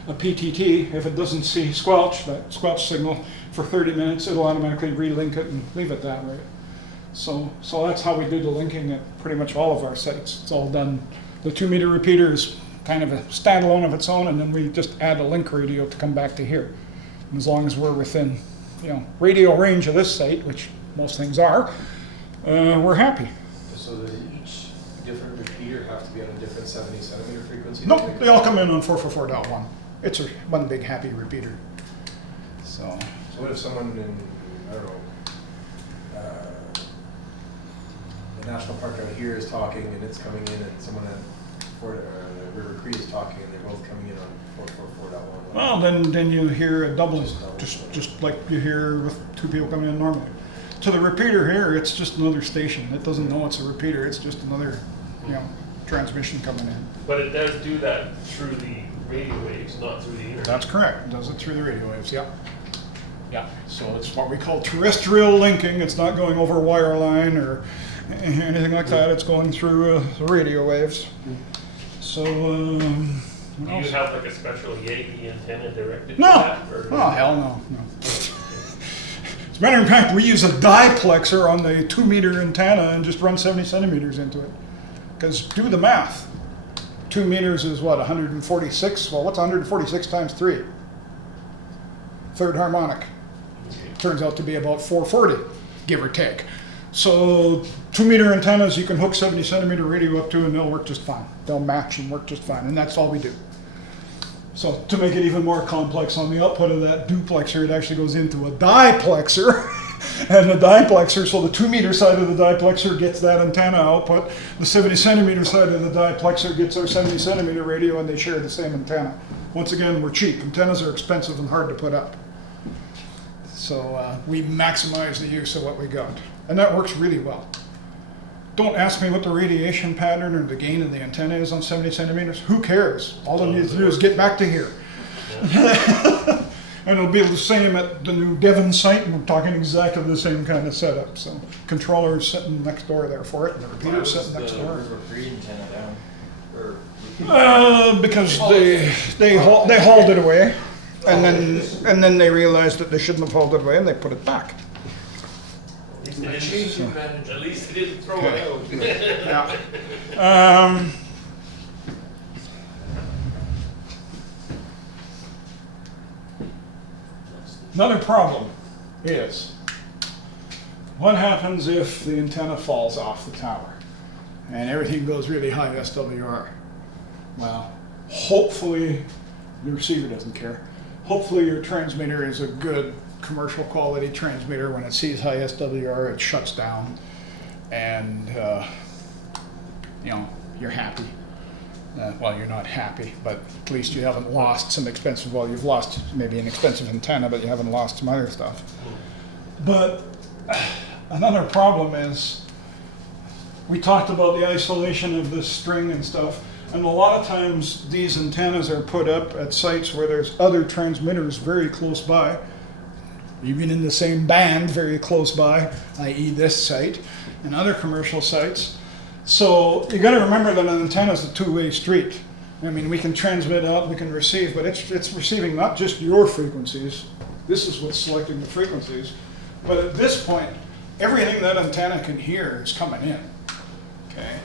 PTT, if it doesn't see squelch, that squelch signal, for 30 minutes, it'll automatically relink it and leave it that way. So that's how we do the linking at pretty much all of our sites. It's all done. The 2 meter repeater is kind of a standalone of its own, and then we just add a link radio to come back to here. And as long as we're within, radio range of this site, which most things are, we're happy. So does each different 70 centimeter frequency? Nope, they all come in on 444.1. It's a one big happy repeater. So, So what if someone in, I don't know, the National Park out here is talking and it's coming in, and someone at River Cree is talking and they're both coming in on 444.1? well, then you hear a double, just like you hear with two people coming in normally. To the repeater here, it's just another station. It doesn't know it's a repeater. It's just another, transmission coming in. But it does do that through the radio waves, not through the internet. That's correct. It does it through the radio waves. Yeah. Yeah. So it's what we call terrestrial linking. It's not going over wireline or anything like that. It's going through the radio waves. So. Do What you else? have like a special Yeti antenna directed to No. that? Or Oh, hell no. As a matter of fact, we use a diplexer on the 2-meter antenna and just run 70 centimeters into it. Because do the math. 2 meters is what, 146? Well, what's 146 times 3? Third harmonic. Turns out to be about 440, give or take. So 2-meter antennas you can hook 70 centimeter radio up to and they'll work just fine. They'll match and work just fine, and that's all we do. So to make it even more complex, on the output of that duplexer, it actually goes into a diplexer. And the diplexer, so the 2-meter side of the diplexer gets that antenna output. The 70 centimeter side of the diplexer gets our 70 centimeter radio, and they share the same antenna. Once again, we're cheap. Antennas are expensive and hard to put up. So we maximize the use of what we got. And that works really well. Don't ask me what the radiation pattern or the gain of the antenna is on 70 centimeters. Who cares? All I need to do is get back to here. And it'll be the same at the new Devon site, and we're talking exactly the same kind of setup. So controller's sitting next door there for it, and the repeater's sitting next door. River Cree antenna down? Or Because they hauled it away, and then they realized that they shouldn't have hauled it away, and they put it back. At least they didn't throw it out. Yeah. Another problem is, what happens if the antenna falls off the tower and everything goes really high SWR? Well, hopefully the receiver doesn't care. Hopefully your transmitter is a good commercial quality transmitter. When it sees high SWR, it shuts down, and you're happy. Well, you're not happy, but at least you haven't lost some expensive, well, you've lost maybe an expensive antenna, but you haven't lost some other stuff. But another problem is, we talked about the isolation of the string and stuff, and a lot of times these antennas are put up at sites where there's other transmitters very close by, even in the same band very close by, i.e. this site, and other commercial sites. So you got to remember that an antenna is a two-way street. I mean, we can transmit out, we can receive, but it's receiving not just your frequencies. This is what's selecting the frequencies. But at this point, everything that antenna can hear is coming in. Okay,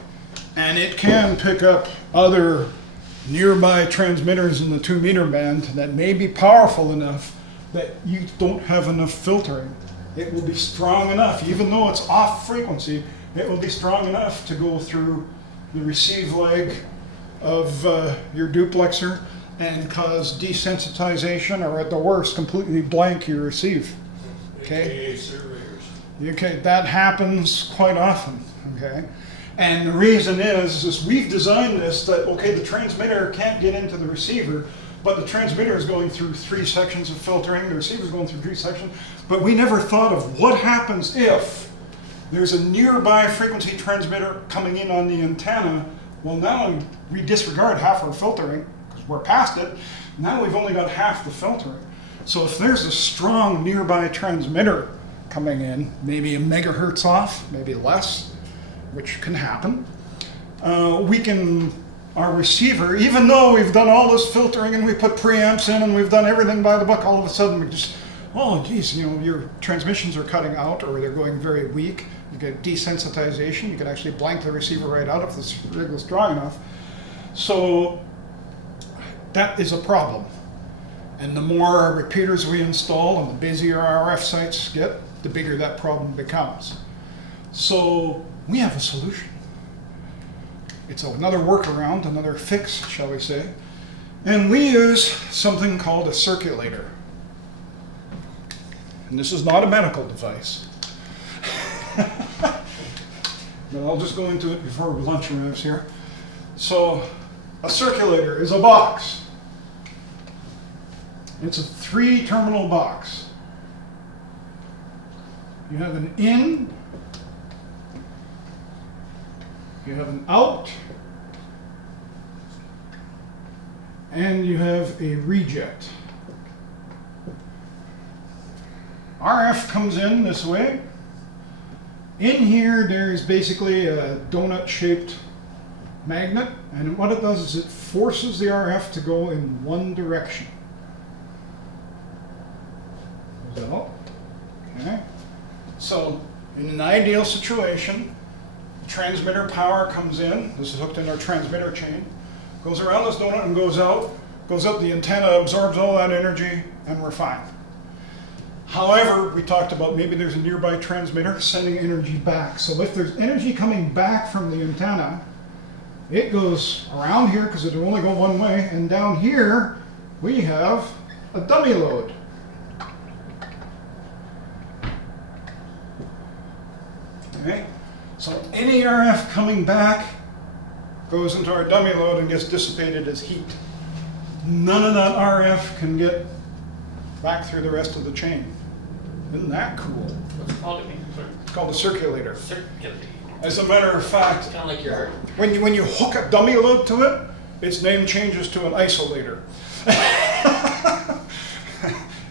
and it can pick up other nearby transmitters in the 2-meter band that may be powerful enough that you don't have enough filtering. It will be strong enough, even though it's off frequency. It will be strong enough to go through the receive leg of your duplexer and cause desensitization, or at the worst, completely blank your receive. Okay? AKA surveyors. Okay, that happens quite often. Okay? And the reason is we've designed this that, okay, the transmitter can't get into the receiver, but the transmitter is going through 3 sections of filtering, the receiver is going through 3 sections, but we never thought of what happens if there's a nearby frequency transmitter coming in on the antenna. Well, now we disregard half our filtering because we're past it. Now we've only got half the filtering. So if there's a strong nearby transmitter coming in, maybe a megahertz off, maybe less, which can happen, our receiver, even though we've done all this filtering and we put preamps in and we've done everything by the book, all of a sudden we just, oh geez, your transmissions are cutting out or they're going very weak. You get desensitization. You can actually blank the receiver right out if the signal is strong enough. So that is a problem. And the more repeaters we install and the busier our RF sites get, the bigger that problem becomes. So we have a solution. It's another workaround, another fix, shall we say. And we use something called a circulator. And this is not a medical device. But I'll just go into it before lunch arrives here. So, a circulator is a box. It's a 3-terminal box. You have an in, you have an out, and you have a reject. RF comes in this way. In here, there's basically a donut-shaped magnet, and what it does is it forces the RF to go in one direction. So, okay. So, in an ideal situation, transmitter power comes in. This is hooked in our transmitter chain. Goes around this donut and goes out. Goes up, the antenna absorbs all that energy, and we're fine. However, we talked about maybe there's a nearby transmitter sending energy back. So if there's energy coming back from the antenna, it goes around here because it'll only go one way, and down here we have a dummy load. Okay? So any RF coming back goes into our dummy load and gets dissipated as heat. None of that RF can get back through the rest of the chain. Isn't that cool? What's it called again? Sorry. It's called a circulator. Circulator. As a matter of fact, Kind of like your heart. when you hook a dummy load to it, its name changes to an isolator.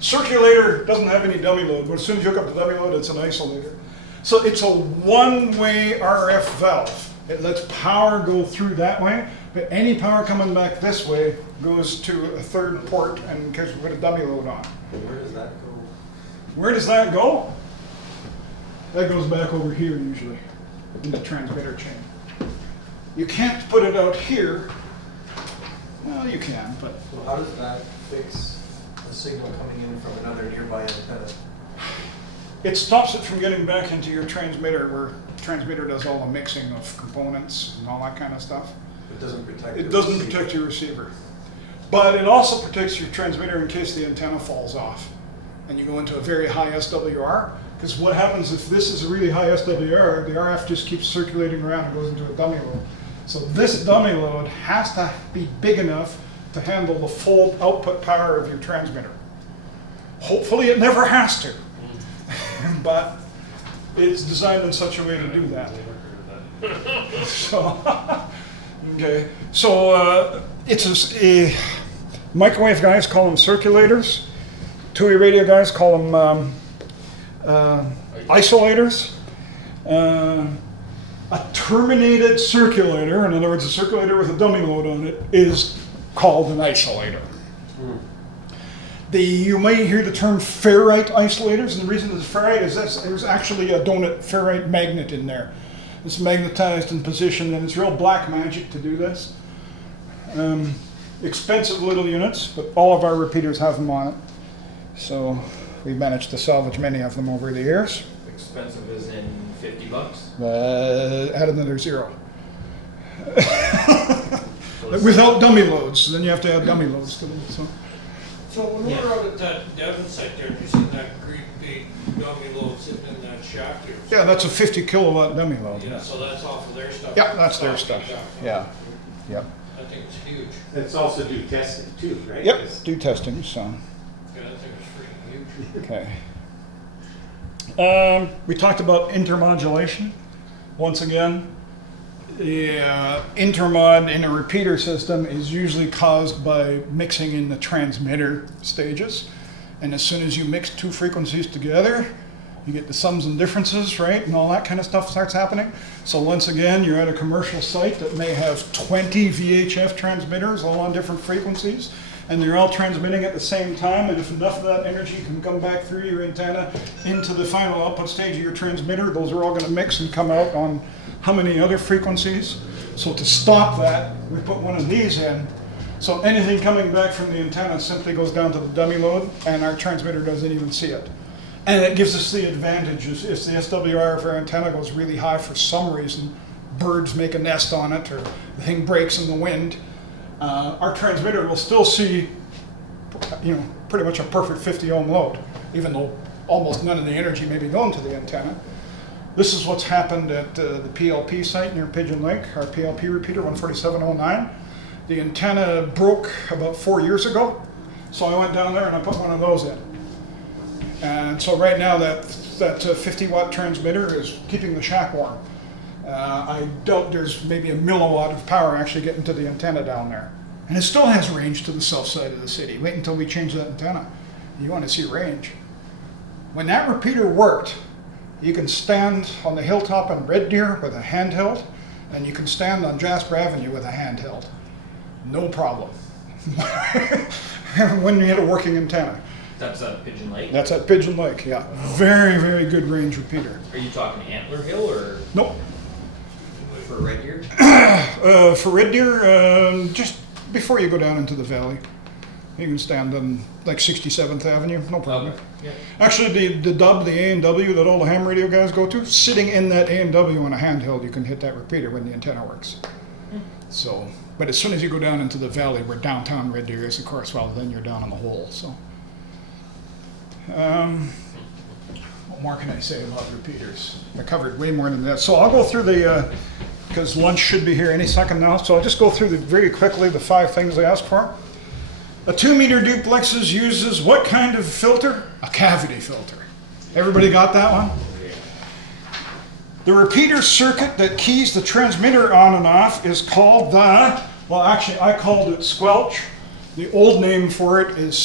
Circulator doesn't have any dummy load, but as soon as you hook up the dummy load, it's an isolator. So it's a one-way RF valve. It lets power go through that way, but any power coming back this way goes to a third port and in case we put a dummy load on. Where does that go? Where does that go? That goes back over here usually, in the transmitter chain. You can't put it out here. Well, you can, but So how does that fix a signal coming in from another nearby antenna? it stops it from getting back into your transmitter where the transmitter does all the mixing of components and all that kind of stuff. It doesn't protect. It the doesn't receiver. protect your receiver. But it also protects your transmitter in case the antenna falls off and you go into a very high SWR. Because what happens if this is a really high SWR, the RF just keeps circulating around and goes into a dummy load. So this dummy load has to be big enough to handle the full output power of your transmitter. Hopefully it never has to, but it's designed in such a way to do that. So, okay, so it's a microwave guys call them circulators. Two-way radio guys call them isolators. A terminated circulator, in other words, a circulator with a dummy load on it, is called an isolator. You may hear the term ferrite isolators, and the reason it's ferrite is that there's actually a donut ferrite magnet in there. It's magnetized in position, and it's real black magic to do this. Expensive little units, but all of our repeaters have them on it. So we've managed to salvage many of them over the years. Expensive as in $50? Add another zero. Without dummy loads, then you have to add dummy loads to them. So when we were out at that Devon site there, you seen that great big dummy load sitting in that shack there? Yeah, that's a 50 kilowatt dummy load. Yeah, so that's off of their stuff. Yeah, that's their stuff. Yeah. Yep. I think it's huge. It's also do testing too, right? Yep. Do testing. So. Yeah, I think it's freaking huge. Okay. We talked about intermodulation. Once again, the intermod in a repeater system is usually caused by mixing in the transmitter stages. And as soon as you mix two frequencies together, you get the sums and differences, right? And all that kind of stuff starts happening. So once again, you're at a commercial site that may have 20 VHF transmitters all on different frequencies, and they're all transmitting at the same time, and if enough of that energy can come back through your antenna into the final output stage of your transmitter, those are all going to mix and come out on how many other frequencies. So to stop that, we put one of these in. So anything coming back from the antenna simply goes down to the dummy load, and our transmitter doesn't even see it. And it gives us the advantage if the SWR of our antenna goes really high for some reason, birds make a nest on it or the thing breaks in the wind, our transmitter will still see, pretty much a perfect 50 ohm load, even though almost none of the energy may be going to the antenna. This is what's happened at the PLP site near Pigeon Lake, our PLP repeater 14709. The antenna broke about 4 years ago, so I went down there and I put one of those in. And so right now that 50 watt transmitter is keeping the shack warm. I doubt there's maybe a milliwatt of power actually getting to the antenna down there. And it still has range to the south side of the city. Wait until we change that antenna. You want to see range. When that repeater worked, you can stand on the hilltop in Red Deer with a handheld, and you can stand on Jasper Avenue with a handheld. No problem. When you hit a working antenna. That's at Pigeon Lake? That's at Pigeon Lake, yeah. Very, very good range repeater. Are you talking Antler Hill or Nope. for Red Deer? For Red Deer, just before you go down into the valley. You can stand on like 67th Avenue, no problem. Okay. Yeah. Actually, the dub, the A&W that all the ham radio guys go to, sitting in that A&W on a handheld, you can hit that repeater when the antenna works. So, but as soon as you go down into the valley where downtown Red Deer is, of course, well, then you're down in the hole. So, what more can I say about repeaters? I covered way more than that. So I'll go through the, because lunch should be here any second now. So I'll just go through very quickly the 5 things they asked for. A 2-meter duplexes uses what kind of filter? A cavity filter. Everybody got that one? The repeater circuit that keys the transmitter on and off is called well actually I called it squelch. The old name for it is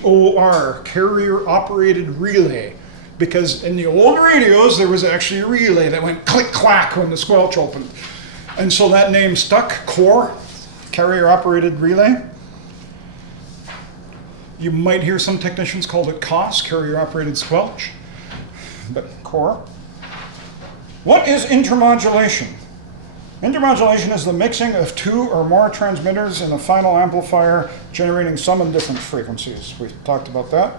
COR, carrier operated relay. Because in the old radios there was actually a relay that went click clack when the squelch opened. And so that name stuck, COR, carrier operated relay. You might hear some technicians call it COS, carrier operated squelch, but COR. What is intermodulation? Intermodulation is the mixing of 2 or more transmitters in a final amplifier generating some and different frequencies. We talked about that.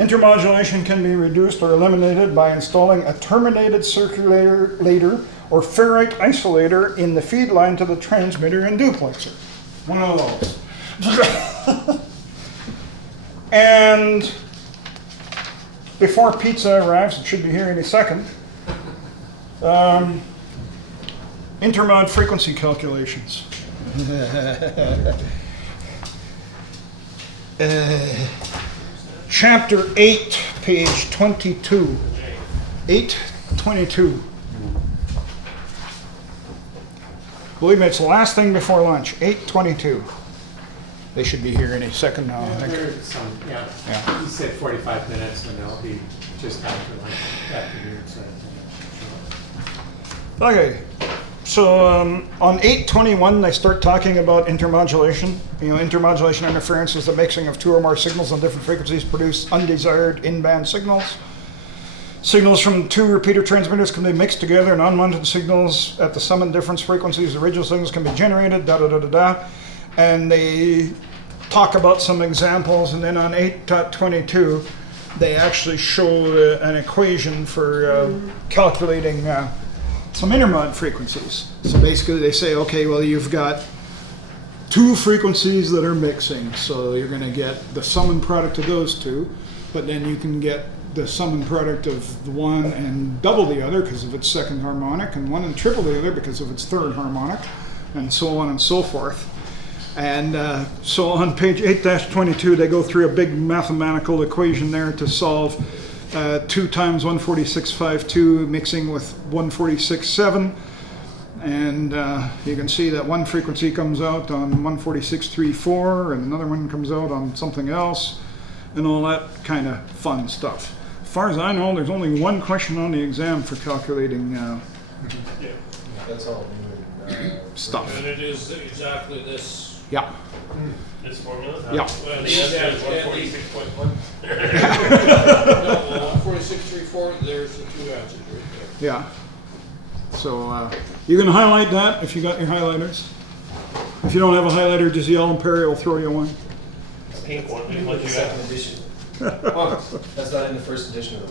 Intermodulation can be reduced or eliminated by installing a terminated circulator or ferrite isolator in the feed line to the transmitter and duplexer. One of those. And before pizza arrives, it should be here any second, intermod frequency calculations. Chapter 8, page 22. 822. Believe me, it's the last thing before lunch. 822. They should be here any second now, I think. There's some, Yeah. He said 45 minutes and they'll be just after lunch, afternoon, so. Okay, so on 821 they start talking about intermodulation. Intermodulation interference is the mixing of 2 or more signals on different frequencies produce undesired in-band signals. Signals from 2 repeater transmitters can be mixed together and unwanted signals at the sum and difference frequencies. Original signals can be generated, da-da-da-da-da. And they talk about some examples, and then on 8.22 they actually show an equation for calculating some intermod frequencies. So basically they say, okay, well, you've got 2 frequencies that are mixing, so you're going to get the sum and product of those 2, but then you can get the sum and product of the one and double the other because of its second harmonic, and one and triple the other because of its third harmonic, and so on and so forth. And so on page 8-22, they go through a big mathematical equation there to solve 2 times 146.52 mixing with 146.7. And you can see that one frequency comes out on 146.34 and another one comes out on something else and all that kind of fun stuff. As far as I know, there's only one question on the exam for calculating That's all new stuff. And it is exactly this. Yeah. This formula? Yeah. Well, The answer is 146.1. No, 146.34, there's the 2 answers right there. Yeah. So you can highlight that if you got your highlighters. If you don't have a highlighter, just yell and Perry will throw you one. Pink one, in what the you second have. edition. That's not in the first edition of the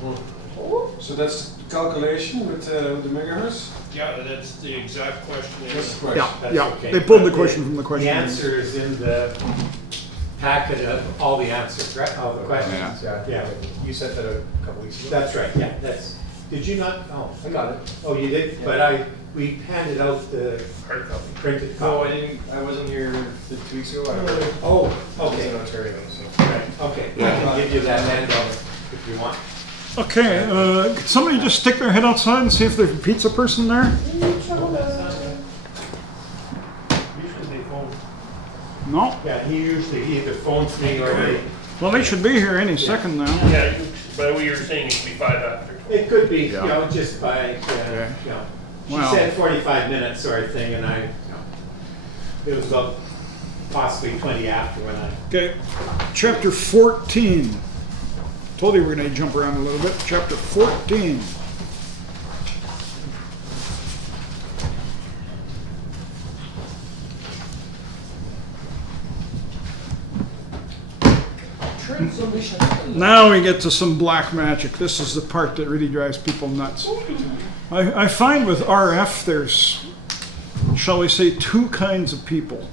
book. So that's calculation with the megahertz? Yeah, that's the exact question. That's the question. Yeah, That's yeah, okay. they pulled the But question from the question. The answer is in the packet of all the answers, right, all the questions. Yeah. You sent that a couple weeks ago. That's right, yeah, did you not? Oh, I got it. oh, you did? But we handed out the Hard copy. printed No, copy. I wasn't here 2 weeks ago. I Oh, was okay, in Ontario, so. right, okay. I can give you that handout if you want. Okay, could somebody just stick their head outside and see if there's a pizza person there? Usually they phone. No? Yeah, he either phones me or Well, they should be here any second now. Yeah, by what you were saying, it could be 5 after. it could be, you Yeah. know, just by, Okay. you know. She Well- said 45 minutes sort of thing, and it was about possibly 20 after when I. Okay, chapter 14. Told you we're gonna jump around a little bit. Chapter 14. Now we get to some black magic. This is the part that really drives people nuts. I find with RF there's, shall we say, two kinds of people.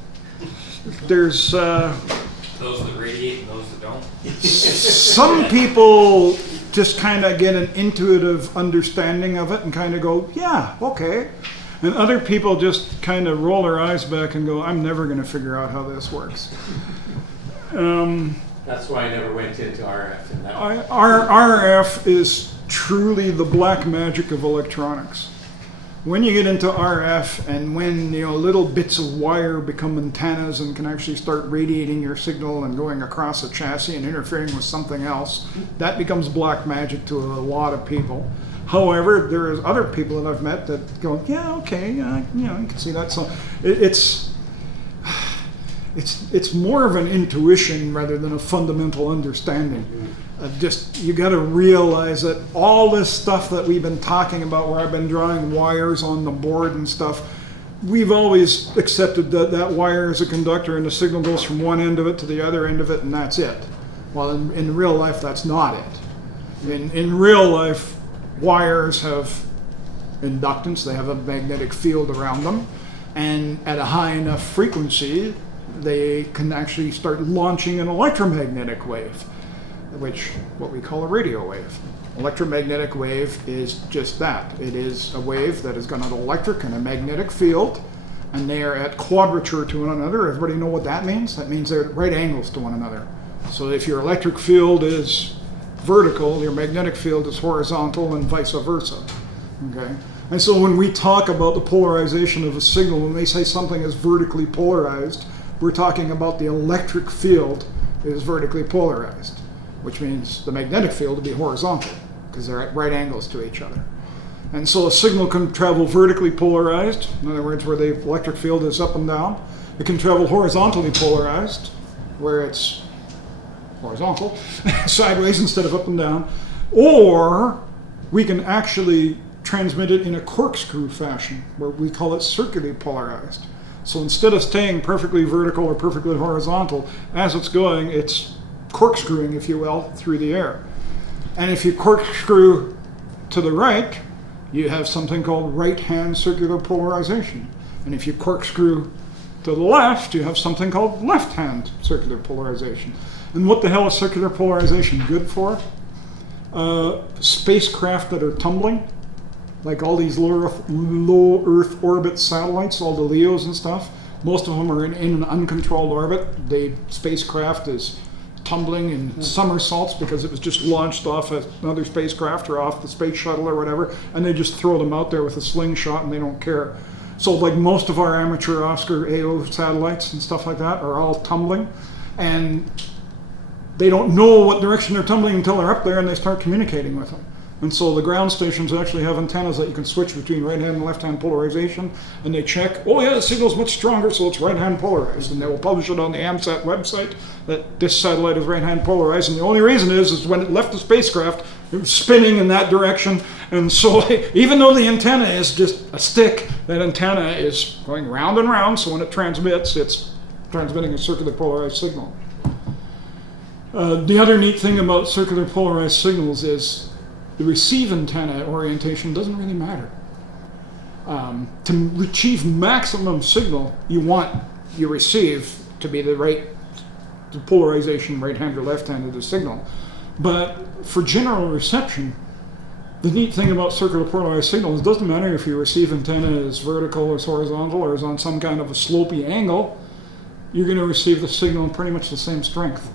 There's Those that radiate and those that don't. some people just kind of get an intuitive understanding of it and kind of go, yeah, okay. And other people just kind of roll their eyes back and go, I'm never going to figure out how this works. That's why I never went into RF in that. RF is truly the black magic of electronics. When you get into RF and when little bits of wire become antennas and can actually start radiating your signal and going across a chassis and interfering with something else, that becomes black magic to a lot of people. However, there's other people that I've met that go, yeah, okay, you can see that. So it's more of an intuition rather than a fundamental understanding. You got to realize that all this stuff that we've been talking about, where I've been drawing wires on the board and stuff, we've always accepted that that wire is a conductor and the signal goes from one end of it to the other end of it, and that's it. Well, in real life, that's not it. In real life, wires have inductance, they have a magnetic field around them, and at a high enough frequency, they can actually start launching an electromagnetic wave, which what we call a radio wave. Electromagnetic wave is just that. It is a wave that has got an electric and a magnetic field, and they are at quadrature to one another. Everybody know what that means? That means they're at right angles to one another. So if your electric field is vertical, your magnetic field is horizontal, and vice versa. Okay? And so when we talk about the polarization of a signal, when they say something is vertically polarized, we're talking about the electric field is vertically polarized, which means the magnetic field will be horizontal because they're at right angles to each other. And so a signal can travel vertically polarized, in other words, where the electric field is up and down. It can travel horizontally polarized, where it's horizontal, sideways instead of up and down. Or we can actually transmit it in a corkscrew fashion, where we call it circularly polarized. So instead of staying perfectly vertical or perfectly horizontal, as it's going, it's corkscrewing, if you will, through the air. And if you corkscrew to the right, you have something called right-hand circular polarization. And if you corkscrew to the left, you have something called left-hand circular polarization. And what the hell is circular polarization good for? Spacecraft that are tumbling, like all these low Earth orbit satellites, all the LEOs and stuff. Most of them are in an uncontrolled orbit. The spacecraft is tumbling in somersaults because it was just launched off another spacecraft or off the space shuttle or whatever, and they just throw them out there with a slingshot and they don't care. So like most of our amateur Oscar AO satellites and stuff like that are all tumbling, and they don't know what direction they're tumbling until they're up there and they start communicating with them. And so the ground stations actually have antennas that you can switch between right-hand and left-hand polarization, and they check, oh yeah, the signal's much stronger, so it's right-hand polarized. And they will publish it on the AMSAT website that this satellite is right-hand polarized. And the only reason is when it left the spacecraft, it was spinning in that direction. And so even though the antenna is just a stick, that antenna is going round and round, so when it transmits, it's transmitting a circular polarized signal. The other neat thing about circular polarized signals is The receive antenna orientation doesn't really matter. To achieve maximum signal, you want your receive to be the polarization, right hand or left hand of the signal. But for general reception, the neat thing about circular polarized signals, it doesn't matter if your receive antenna is vertical or horizontal or is on some kind of a slopey angle, you're going to receive the signal in pretty much the same strength.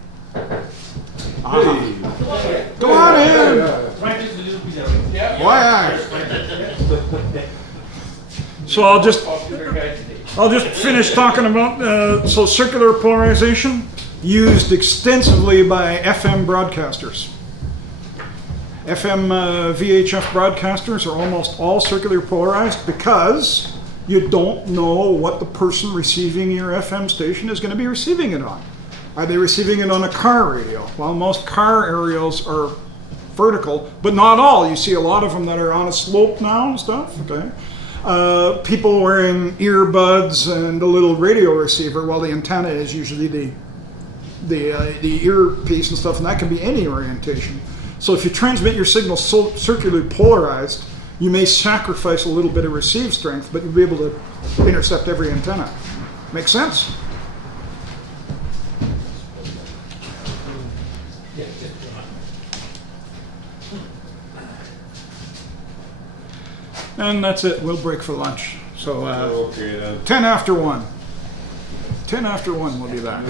Go on in! Why aye? So I'll just finish talking about, so circular polarization used extensively by FM broadcasters. FM VHF broadcasters are almost all circular polarized because you don't know what the person receiving your FM station is going to be receiving it on. Are they receiving it on a car radio? Well, most car aerials are vertical, but not all. You see a lot of them that are on a slope now and stuff, okay? People wearing earbuds and a little radio receiver, while the antenna is usually the earpiece and stuff, and that can be any orientation. So if you transmit your signal circularly polarized, you may sacrifice a little bit of receive strength, but you'll be able to intercept every antenna. Make sense? And that's it. We'll break for lunch. So Okay, then. 10 after 1. 10 after 1 we'll be back.